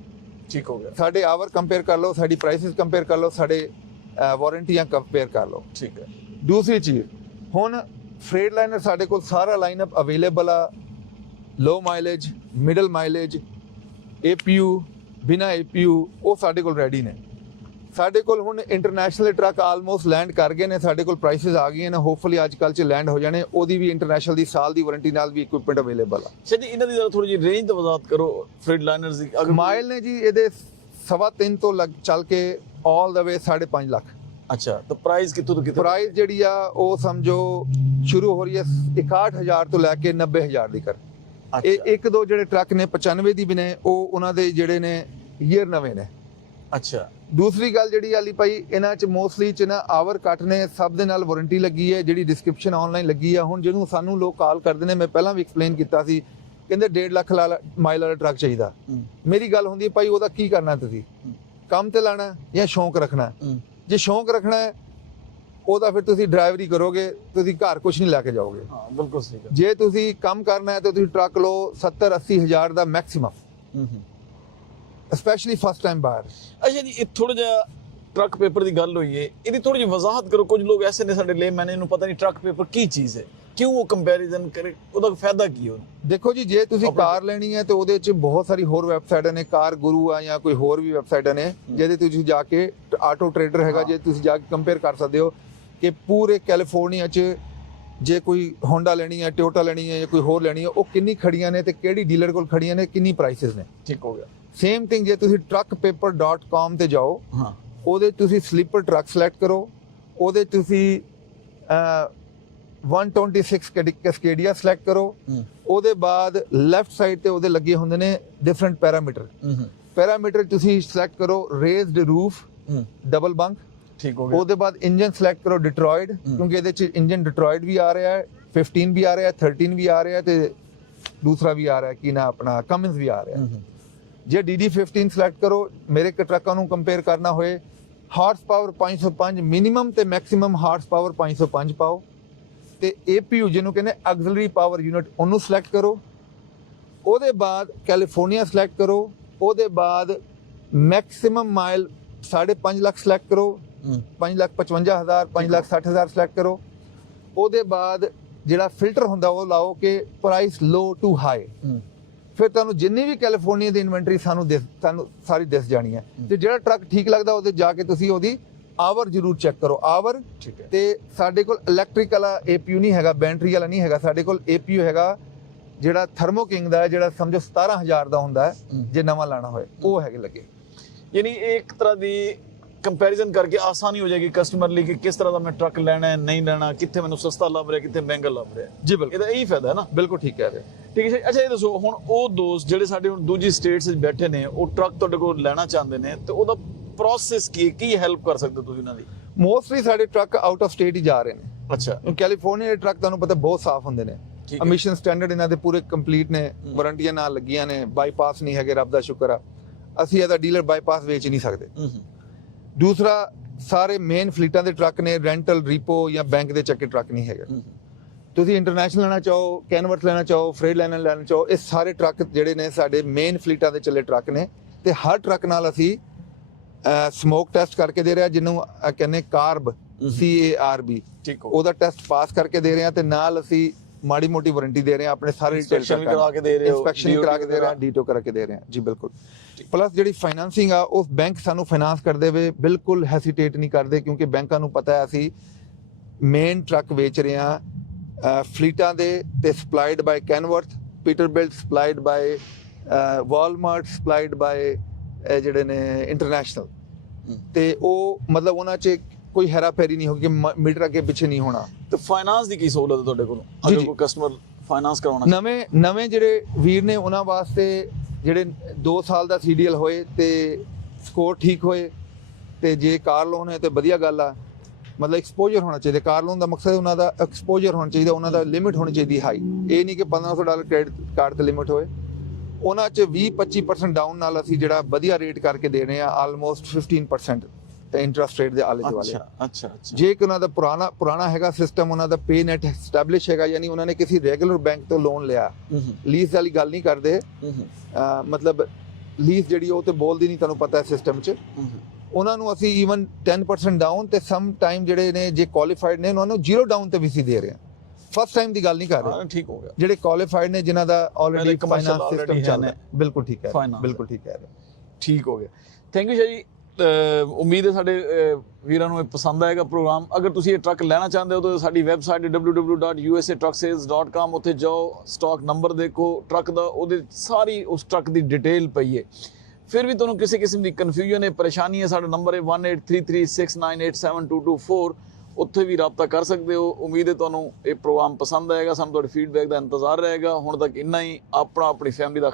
ਠੀਕ ਹੋ ਗਿਆ। ਸਾਡੇ ਆਵਰ ਕੰਪੇਅਰ ਕਰ ਲਓ ਸਾਡੀ ਪ੍ਰਾਈਸਿਸ ਕੰਪੇਅਰ ਕਰ ਲਓ ਸਾਡੇ ਵਾਰੰਟੀਆਂ ਕੰਪੇਅਰ ਕਰ ਲਓ। ਠੀਕ ਹੈ। ਦੂਸਰੀ ਚੀਜ਼ ਹੁਣ ਫਰੇਡ ਲਾਈਨਰ ਸਾਡੇ ਕੋਲ ਸਾਰਾ ਲਾਈਨਅਪ ਅਵੇਲੇਬਲ ਆ। Low mileage middle mileage APU ਬਿਨਾ APU ਉਹ ਸਾਡੇ ਕੋਲ ਰੈਡੀ ਨੇ। ਸਾਡੇ ਕੋਲ ਹੁਣ ਇੰਟਰਨੈਸ਼ਨਲ ਟਰੱਕ ਆਲਮੋਸਟ ਲੈਂਡ ਕਰ ਗਏ ਨੇ। ਸਾਡੇ ਕੋਲ ਪ੍ਰਾਈਸਿਸ ਆ ਗਈਆਂ ਨੇ। ਹੋਪਫੁਲੀ ਅੱਜ ਕੱਲ ਚ ਲੈਂਡ ਹੋ ਜਾਣੇ। ਉਹਦੀ ਵੀ ਇੰਟਰਨੈਸ਼ਨਲ ਦੀ ਸਾਲ ਦੀ ਵਾਰੰਟੀ ਨਾਲ ਵੀ ਇਕਵਿਪਮੈਂਟ ਅਵੇਲੇਬਲ ਆ। ਜੀ ਇਹਨਾਂ ਦੀ ਜ਼ਰਾ ਥੋੜੀ ਜਿਹੀ ਰੇਂਜ ਤਾਂ ਵਜ਼ਾਤ ਕਰੋ ਫ੍ਰਿਡ ਲਾਈਨਰਸ ਦੀ। ਅਗਰ ਮਾਈਲ ਨੇ ਜੀ ਇਹਦੇ ਸਵਾ ਤਿੰਨ ਤੋਂ ਲੱਗ ਚੱਲ ਕੇ ਆਲ ਦਾ ਵੇ 5.5 ਲੱਖ। ਅੱਛਾ ਤਾਂ ਪ੍ਰਾਈਸ ਕਿੱਥੋਂ ਤੋਂ ਕਿੱਥੋਂ? ਪ੍ਰਾਈਸ ਜਿਹੜੀ ਆ ਉਹ ਸਮਝੋ ਸ਼ੁਰੂ ਹੋ ਰਹੀ ਹੈ 61000 ਤੋਂ ਲੈ ਕੇ 90000 ਦੀ ਕਰ। ਇਹ ਇੱਕ ਦੋ ਜਿਹੜੇ ਟਰੱਕ ਨੇ 95 ਦੀ ਵੀ ਨੇ ਉਹ ਉਹਨਾਂ ਦੇ ਜਿਹੜੇ ਨੇ ਈਅਰ ਨਵੇਂ ਨੇ। ਅੱਛਾ। ਦੂਸਰੀ ਗੱਲ ਜਿਹੜੀ ਆਲੀ ਭਾਈ ਇਹਨਾਂ ਚ ਮੋਸਟਲੀ ਚ ਨਾ ਆਵਰ ਕੱਟ ਨੇ ਸਭ ਦੇ ਨਾਲ ਵਾਰੰਟੀ ਲੱਗੀ ਹੈ ਜਿਹੜੀ ਡਿਸਕ੍ਰਿਪਸ਼ਨ ਆਨਲਾਈਨ ਲੱਗੀ ਆ। ਹੁਣ ਜਿਹਨੂੰ ਸਾਨੂੰ ਲੋਕ ਕਾਲ ਕਰਦੇ ਨੇ ਮੈਂ ਪਹਿਲਾਂ ਵੀ ਐਕਸਪਲੇਨ ਕੀਤਾ ਸੀ ਕਹਿੰਦੇ 1.5 ਲੱਖ ਮਾਈਲ ਵਾਲਾ ਟਰੱਕ ਚਾਹੀਦਾ। ਮੇਰੀ ਗੱਲ ਹੁੰਦੀ ਹੈ ਭਾਈ ਉਹਦਾ ਕੀ ਕਰਨਾ ਤੁਸੀਂ? ਕੰਮ ਤੇ ਲਾਣਾ ਜਾਂ ਸ਼ੌਂਕ ਰੱਖਣਾ? ਜੇ ਸ਼ੌਂਕ ਰੱਖਣਾ ਹੈ ਉਹਦਾ ਫਿਰ ਤੁਸੀਂ ਡਰਾਈਵਰੀ ਕਰੋਗੇ ਤੁਸੀਂ ਘਰ ਕੁਝ ਨਹੀਂ ਲੈ ਕੇ ਜਾਓਗੇ। ਹਾਂ ਬਿਲਕੁਲ ਸਹੀ ਗੱਲ। ਜੇ ਤੁਸੀਂ ਕੰਮ ਕਰਨਾ ਹੈ ਤਾਂ ਤੁਸੀਂ ਟਰੱਕ ਲਓ 70 80 ਹਜ਼ਾਰ ਦਾ ਮੈਕਸਿਮਮ। ਹੂੰ ਹੂੰ। ਸਪੈਸ਼ਲੀ ਫਸਟ ਟਾਈਮ ਬਾਹਰ ਅੱਛਾ ਜੀ ਇਹ ਥੋੜਾ ਜਿਹਾ ਟਰੱਕ ਪੇਪਰ ਦੀ ਗੱਲ ਹੋਈ ਏ। ਇਹਦੀ ਥੋੜੀ ਜਿਹੀ ਵਜ਼ਾਹਤ ਕਰੋ। ਕੁਝ ਲੋਕ ਐਸੇ ਨੇ ਸਾਡੇ ਲਈ ਮੈਨੇ ਨੂੰ ਪਤਾ ਨਹੀਂ ਟਰੱਕ ਪੇਪਰ ਕੀ ਚੀਜ਼ ਹੈ। ਕਿਉਂ ਉਹ ਕੰਪੈਰੀਜ਼ਨ ਕਰੇ? ਉਹਦਾ ਫਾਇਦਾ ਕੀ ਉਹਨੂੰ? ਦੇਖੋ ਜੀ ਜੇ ਤੁਸੀਂ ਕਾਰ ਲੈਣੀ ਹੈ ਤੇ ਉਹਦੇ 'ਚ ਬਹੁਤ ਸਾਰੀ ਹੋਰ ਵੈਬਸਾਈਟਾਂ ਨੇ ਕਾਰ ਗੁਰੂ ਆ ਜਾਂ ਕੋਈ ਹੋਰ ਵੀ ਵੈਬਸਾਈਟਾਂ ਨੇ ਜਿਹਦੇ ਤੁਸੀਂ ਜਾ ਕੇ ਆਟੋ ਟਰੇਡਰ ਹੈਗਾ ਜੇ ਤੁਸੀਂ ਜਾ ਕੇ ਕੰਪੇਅਰ ਕਰ ਸਕਦੇ ਹੋ ਕਿ ਪੂਰੇ ਕੈਲੀਫੋਰਨੀਆ 'ਚ ਜੇ ਕੋਈ ਹੋਂਡਾ ਲੈਣੀ ਹੈ ਟੋਯੋਟਾ ਲੈਣੀ ਹੈ ਜਾਂ ਕੋਈ ਹੋਰ ਲੈਣੀ ਹੈ ਉਹ ਕਿੰਨੀ ਖੜੀਆਂ ਨੇ ਤੇ ਕਿਹੜੀ ਡੀਲਰ ਕੋਲ ਖੜੀਆਂ ਨੇ ਕਿੰਨੀ ਪ੍ਰਾਈਸਸ ਨੇ? ਠੀਕ ਹੋ ਗਿਆ। ਸੇਮ ਥਿੰਗ ਜੇ ਤੁਸੀਂ truckpaper.com ਤੇ ਜਾਓ ਹਾਂ। ਉਹਦੇ ਤੁਸੀਂ ਸਲੀਪਰ ਟਰੱਕ ਸਿਲੈਕਟ ਕਰੋ ਉਹਦੇ ਤੁਸੀਂ 126 ਕੈਸਕੇਡੀਆ ਸਿਲੈਕਟ ਕਰੋ। ਉਹਦੇ ਬਾਅਦ ਲੈਫਟ ਸਾਈਡ ਤੇ ਉਹਦੇ ਲੱਗੇ ਹੁੰਦੇ ਨੇ ਡਿਫਰੈਂਟ ਪੈਰਾਮੀਟਰ ਪੈਰਾਮੀਟਰ ਤੁਸੀਂ ਸਿਲੈਕਟ ਕਰੋ ਰੇਜ਼ਡ ਰੂਫ ਡਬਲ ਬੰਕ ਠੀਕ ਹੋ ਗਿਆ। ਉਹਦੇ ਬਾਅਦ ਇੰਜਨ ਸਿਲੈਕਟ ਕਰੋ ਡਿਟਰੋਇਡ ਕਿਉਂਕਿ ਇਹਦੇ ਚ ਇੰਜਨ ਡਿਟਰੋਇਡ ਵੀ ਆ ਰਿਹਾ ਹੈ 15 ਵੀ ਆ ਰਿਹਾ ਹੈ 13 ਵੀ ਆ ਰਿਹਾ ਹੈ ਤੇ ਦੂਸਰਾ ਵੀ ਆ ਰਿਹਾ ਹੈ ਕੀ ਨਾ ਆਪਣਾ ਕਮਿੰਸ ਵੀ ਆ ਰਿਹਾ ਜੇ DD15 ਸਿਲੈਕਟ ਕਰੋ ਮੇਰੇ ਟਰੱਕਾਂ ਨੂੰ ਕੰਪੇਅਰ ਕਰਨਾ ਹੋਏ ਹਾਰਸ ਪਾਵਰ 505 ਮਿਨੀਮਮ ਤੇ ਮੈਕਸਿਮਮ ਹਾਰਸ ਪਾਵਰ 505 ਪਾਓ। ਤੇ APU ਜਿਹਨੂੰ ਕਹਿੰਦੇ ਆਕਸਿਲਰੀ ਪਾਵਰ ਯੂਨਿਟ ਉਹਨੂੰ ਸਿਲੈਕਟ ਕਰੋ। ਉਹਦੇ ਬਾਅਦ ਕੈਲੀਫੋਰਨੀਆ ਸਿਲੈਕਟ ਕਰੋ। ਉਹਦੇ ਬਾਅਦ ਮੈਕਸਿਮਮ ਮਾਈਲ 5.5 ਲੱਖ ਸਿਲੈਕਟ ਕਰੋ। ਹੂੰ। 5 ਲੱਖ 55000 5 ਲੱਖ 60000 ਸਿਲੈਕਟ ਕਰੋ। ਉਹਦੇ ਬਾਅਦ ਜਿਹੜਾ ਫਿਲਟਰ ਹੁੰਦਾ ਉਹ ਲਾਓ ਕਿ ਪ੍ਰਾਈਸ ਲੋ ਟੂ ਹਾਈ ਫਿਰ ਤੁਹਾਨੂੰ ਜਿੰਨੀ ਵੀ ਕੈਲੀਫੋਰਨੀਆ ਦੀ ਇਨਵੈਂਟਰੀ ਸਾਨੂੰ ਦਿਸ ਤੁਹਾਨੂੰ ਸਾਰੀ ਦਿਸ ਜਾਣੀ ਹੈ। ਤੇ ਜਿਹੜਾ ਟਰੱਕ ਠੀਕ ਲੱਗਦਾ ਉਹਦੇ ਜਾ ਕੇ ਤੁਸੀਂ ਉਹਦੀ ਆਵਰ ਜ਼ਰੂਰ ਚੈੱਕ ਕਰੋ ਆਵਰ ਠੀਕ ਹੈ। ਤੇ ਸਾਡੇ ਕੋਲ ਇਲੈਕਟ੍ਰਿਕ ਵਾਲਾ ਏਪੀਯੂ ਨਹੀਂ ਹੈਗਾ ਬੈਟਰੀ ਵਾਲਾ ਨਹੀਂ ਹੈਗਾ ਸਾਡੇ ਕੋਲ ਏਪੀਯੂ ਹੈਗਾ ਜਿਹੜਾ ਥਰਮੋ ਕਿੰਗ ਦਾ ਹੈ ਜਿਹੜਾ ਸਮਝੋ 17000 ਦਾ ਹੁੰਦਾ ਹੈ ਹੂੰ। ਜੇ ਨਵਾਂ ਲਾਣਾ ਹੋਏ ਉਹ ਹੈਗੇ ਲੱਗੇ। ਯਾਨੀ ਇੱਕ ਤਰ੍ਹਾਂ ਦੀ ਕੰਪੈਰੀਜ਼ਨ ਕਰਕੇ ਆਸਾਨੀ ਹੋ ਜਾਏਗੀ ਕਸਟਮਰ ਲਈ ਕਿ ਕਿਸ ਤਰ੍ਹਾਂ ਦਾ ਮੈਂ ਟਰੱਕ ਲੈਣਾ ਹੈ ਨਹੀਂ ਲੈਣਾ ਕਿੱਥੇ ਮੈਨੂੰ ਸਸਤਾ ਲੱਭ ਰਿਹਾ ਕਿੱਥੇ ਮਹਿੰਗਾ ਲੱਭ ਰਿਹਾ। ਜੀ ਬਿਲਕੁਲ। ਇਹਦਾ ਇਹੀ ਫਾਇਦਾ ਹੈ ਨਾ। ਬਿਲਕੁਲ ਠੀਕ ਕਹਿ ਰਹੇ ਠੀਕ ਹੈ। ਅੱਛਾ ਇਹ ਦੱਸੋ ਹੁਣ ਉਹ ਦੋਸਤ ਜਿਹੜੇ ਸਾਡੇ ਹੁਣ ਦੂਜੀ ਸਟੇਟਸ ਵਿੱਚ ਬੈਠੇ ਨੇ ਉਹ ਟਰੱਕ ਤੁਹਾਡੇ ਕੋਲ ਲੈਣਾ ਚਾਹੁੰਦੇ ਨੇ ਤੇ ਉਹਦਾ ਪ੍ਰੋਸੈਸ ਕੀ ਹੈ? ਕੀ ਹੈਲਪ ਕਰ ਸਕਦੇ ਤੁਸੀਂ ਉਹਨਾਂ ਦੀ? ਮੋਸਟਲੀ ਸਾਡੇ ਟਰੱਕ ਆਊਟ ਆਫ ਸਟੇਟ ਹੀ ਜਾ ਰਹੇ ਨੇ। ਅੱਛਾ। ਕੈਲੀਫੋਰਨੀਆ ਦੇ ਟਰੱਕ ਤੁਹਾਨੂੰ ਪਤਾ ਬਹੁਤ ਸਾਫ਼ ਹੁੰਦੇ ਨੇ। ਠੀਕ ਹੈ। ਐਮਿਸ਼ਨ ਸਟੈਂਡਰਡ ਇਹਨਾਂ ਦੇ ਪੂਰੇ ਕੰਪਲੀਟ ਨੇ। ਵਾਰੰਟੀਆਂ ਨਾਲ ਲੱਗੀਆਂ ਨੇ। ਬਾਈਪਾਸ ਨਹੀਂ ਹੈਗੇ ਰੱਬ ਦਾ ਸ਼ੁਕਰ ਆ। ਅਸੀਂ ਇਹਦਾ ਡੀਲਰ ਬਾਈਪਾਸ ਵੇਚ ਨਹੀਂ ਸਕਦੇ। ਹੂੰ ਹੂੰ। ਦੂਸਰਾ ਸਾਰੇ ਮੇਨ ਫਲੀਟਾਂ ਦੇ ਟਰੱਕ ਨੇ। ਰੈਂਟਲ ਰੀਪੋ ਜਾਂ ਬੈਂਕ ਦੇ ਚੱਕੇ ਟਰੱਕ ਨਹੀਂ ਹੈਗੇ। ਹੂੰ ਤੁਸੀਂ ਇੰਟਰਨੈਸ਼ਨਲ ਲੈਣਾ ਚਾਹੋ ਕੈਨਵਰਟ ਲੈਣਾ ਚਾਹੋ ਫਰੇਡ ਲਾਈਨਰ ਲੈਣਾ ਚਾਹੋ ਇਹ ਸਾਰੇ ਟਰੱਕ ਜਿਹੜੇ ਨੇ ਸਾਡੇ ਮੇਨ ਫਲੀਟਾਂ ਦੇ ਚੱਲੇ ਟਰੱਕ ਨੇ। ਤੇ ਹਰ ਟਰੱਕ ਨਾਲ ਅਸੀਂ ਸਮੋਕ ਟੈਸਟ ਕਰਕੇ ਦੇ ਰਿਹਾ ਜਿਹਨੂੰ ਅਹ ਕਹਿੰਦੇ carb C A R B ਠੀਕ ਹੋ। ਉਹਦਾ ਟੈਸਟ ਪਾਸ ਕਰਕੇ ਦੇ ਰਹੇ ਹਾਂ ਤੇ ਨਾਲ ਅਸੀਂ ਮਾੜੀ ਮੋਟੀ ਵਾਰੰਟੀ ਦੇ ਰਹੇ ਹਾਂ ਆਪਣੇ ਸਾਰੇ Inspection ਵੀ ਕਰਾ ਕੇ ਦੇ ਰਹੇ ਹੋ, ਇਨਸਪੈਕਸ਼ਨ ਕਰਾ ਕੇ ਦੇ ਰਹੇ ਹਾਂ ਡੀਟੋ ਕਰਾ ਕੇ ਦੇ ਰਹੇ ਹਾਂ। ਜੀ ਬਿਲਕੁਲ। ਪਲੱਸ ਜਿਹੜੀ ਫਾਈਨਾਂਸਿੰਗ ਆ ਉਹ ਬੈਂਕ ਸਾਨੂੰ ਫਾਈਨਾਂਸ ਕਰਦੇ ਵੇ ਬਿਲਕੁਲ ਹੈਸੀਟੇਟ ਨਹੀਂ ਕਰਦੇ ਕਿਉਂਕਿ ਬੈਂਕਾਂ ਨੂੰ ਪਤਾ ਹੈ ਅਸੀਂ ਮੇਨ ਟਰੱਕ ਵੇਚ ਰਹੇ ਹਾਂ ਫਲੀਟਾਂ ਦੇ ਤੇ ਸਪਲਾਈਡ ਬਾਈ ਕੈਨਵਰਥ ਪੀਟਰਬਿਲਟ ਸਪਲਾਈਡ ਬਾਈ ਵਾਲਮਾਰਟ ਸਪਲਾਈਡ ਬਾਈ ਜਿਹੜੇ ਨੇ ਇੰਟਰਨੈਸ਼ਨਲ। ਤੇ ਉਹ ਮਤਲਬ ਉਹਨਾਂ 'ਚ ਕੋਈ ਹੈਰਾਫੇਰੀ ਨਹੀਂ ਹੋਗੀ ਮੀਟਰ ਅੱਗੇ ਪਿੱਛੇ ਨਹੀਂ ਹੋਣਾ। ਤੇ ਫਾਈਨਾਂਸ ਦੀ ਕੀ ਸਹੂਲਤ ਹੈ ਤੁਹਾਡੇ ਕੋਲ? ਅਗਰ। ਕੋਈ ਕਸਟਮਰ ਫਾਈਨਾਂਸ ਕਰਾਉਣਾ। ਨਵੇਂ ਨਵੇਂ ਜਿਹੜੇ ਵੀਰ ਨੇ ਉਹਨਾਂ ਵਾਸਤੇ ਜਿਹੜੇ 2 ਸਾਲ ਦਾ ਸੀਡੀਐਲ ਹੋਏ ਤੇ ਸਕੋਰ ਠੀਕ ਹੋਏ ਤੇ ਜੇ ਕਾਰ ਲੋਨ ਹੈ ਤੇ ਵਧੀਆ ਗੱਲ ਆ। ਮਤਲਬ ਐਕਸਪੋਜ਼ਰ ਹੋਣਾ ਚਾਹੀਦਾ। ਕਾਰ ਲੋਨ ਦਾ ਮਕਸਦ ਉਹਨਾਂ ਦਾ ਐਕਸਪੋਜ਼ਰ ਹੋਣਾ ਚਾਹੀਦਾ ਉਹਨਾਂ ਦਾ ਲਿਮਿਟ ਹੋਣੀ ਚਾਹੀਦੀ ਹਾਈ ਇਹ ਨਹੀਂ ਕਿ 1500 ਡਾਲਰ ਕ੍ਰੈਡਿਟ ਕਾਰਡ ਤੇ ਲਿਮਿਟ ਹੋਏ। ਉਹਨਾਂ 'ਚ 20-25% ਡਾਊਨ ਨਾਲ ਅਸੀਂ ਜਿਹੜਾ ਵਧੀਆ ਰੇਟ ਕਰਕੇ ਦੇ ਰਹੇ ਆ ਆਲਮੋਸਟ 15% ਤੇ ਇੰਟਰਸਟ ਰੇਟ ਦੇ ਆਲੇ ਦੁਆਲੇ। ਅੱਛਾ ਅੱਛਾ ਜੇ ਕਿ ਉਹਨਾਂ ਦਾ ਪੁਰਾਣਾ ਪੁਰਾਣਾ ਹੈਗਾ ਸਿਸਟਮ ਉਹਨਾਂ ਦਾ ਪੇ ਨੈਟ ਸਟੈਬਲਿਸ਼ ਹੈਗਾ ਯਾਨੀ ਉਹਨਾਂ ਨੇ ਕਿਸੇ ਰੈਗੂਲਰ ਬੈਂਕ ਤੋਂ ਲੋਨ ਲਿਆ। ਲੀਜ਼ ਵਾਲੀ ਗੱਲ ਨਹੀਂ ਕਰਦੇ। ਮਤਲਬ ਲੀਜ਼ ਜਿਹੜੀ ਉਹ ਤੇ ਬੋਲਦੀ ਨਹੀਂ ਤੁਹਾਨੂੰ ਪਤਾ ਹੈ ਸਿਸਟਮ 'ਚ। ਉਹਨਾਂ ਨੂੰ ਅਸੀਂ ਈਵਨ 10% ਡਾਊਨ ਤੇ ਸਮ ਟਾਈਮ ਜਿਹੜੇ ਨੇ ਜੇ ਕੁਆਲੀਫਾਈਡ ਨੇ ਉਹਨਾਂ ਨੂੰ ਜ਼ੀਰੋ ਡਾਊਨ ਤੇ ਵੀ ਸੀ ਦੇ ਰਹੇ ਹਾਂ। ਫਸਟ ਟਾਈਮ ਦੀ ਗੱਲ ਨਹੀਂ ਕਰ ਰਹੇ। ਹਾਂ ਠੀਕ ਹੋ ਗਿਆ। ਜਿਹੜੇ ਕੁਆਲੀਫਾਈਡ ਨੇ ਜਿਨ੍ਹਾਂ ਦਾ ਆਲਰੇਡੀ ਫਾਈਨਾਂਸ ਸਿਸਟਮ already ਚੱਲਦਾ ਹੈ। ਹੈ। ਬਿਲਕੁਲ ਠੀਕ ਹੈ। ਬਿਲਕੁਲ ਠੀਕ ਹੈ। ਠੀਕ ਹੋ ਗਿਆ। ਥੈਂਕ ਯੂ ਜੀ ਉਮੀਦ ਹੈ ਸਾਡੇ ਵੀਰਾਂ ਨੂੰ ਇਹ ਪਸੰਦ ਆਏਗਾ ਪ੍ਰੋਗਰਾਮ। ਅਗਰ ਤੁਸੀਂ ਇਹ ਟਰੱਕ ਲੈਣਾ ਚਾਹੁੰਦੇ ਹੋ ਤਾਂ ਸਾਡੀ ਵੈਬਸਾਈਟ www.usatrucksales.com ਉੱਥੇ ਜਾਓ ਸਟਾਕ ਨੰਬਰ ਦੇਖੋ ਟਰੱਕ ਦਾ ਉਹਦੇ ਸਾਰੀ ਉਸ ਟਰੱਕ ਦੀ ਡਿਟੇਲ ਪਈ ਹੈ। ਫਿਰ ਵੀ ਤੁਹਾਨੂੰ ਕਿਸੇ ਕਿਸਮ ਦੀ ਕਨਫਿਊਜ਼ਨ ਹੈ ਪਰੇਸ਼ਾਨੀ ਹੈ ਸਾਡਾ ਨੰਬਰ ਹੈ 183369872224 ਉੱਥੇ ਵੀ ਰਾਬਤਾ ਕਰ ਸਕਦੇ ਹੋ। ਉਮੀਦ ਹੈ ਤੁਹਾਨੂੰ ਇਹ ਪ੍ਰੋਗਰਾਮ ਪਸੰਦ ਆਏਗਾ। ਸਾਨੂੰ ਤੁਹਾਡੇ ਫੀਡਬੈਕ ਦਾ ਇੰਤਜ਼ਾਰ ਰਹੇਗਾ। ਹੁਣ ਤੱਕ ਇੰਨਾ ਹੀ। ਆਪਣਾ ਆਪਣੀ ਫੈਮਿਲੀ ਦਾ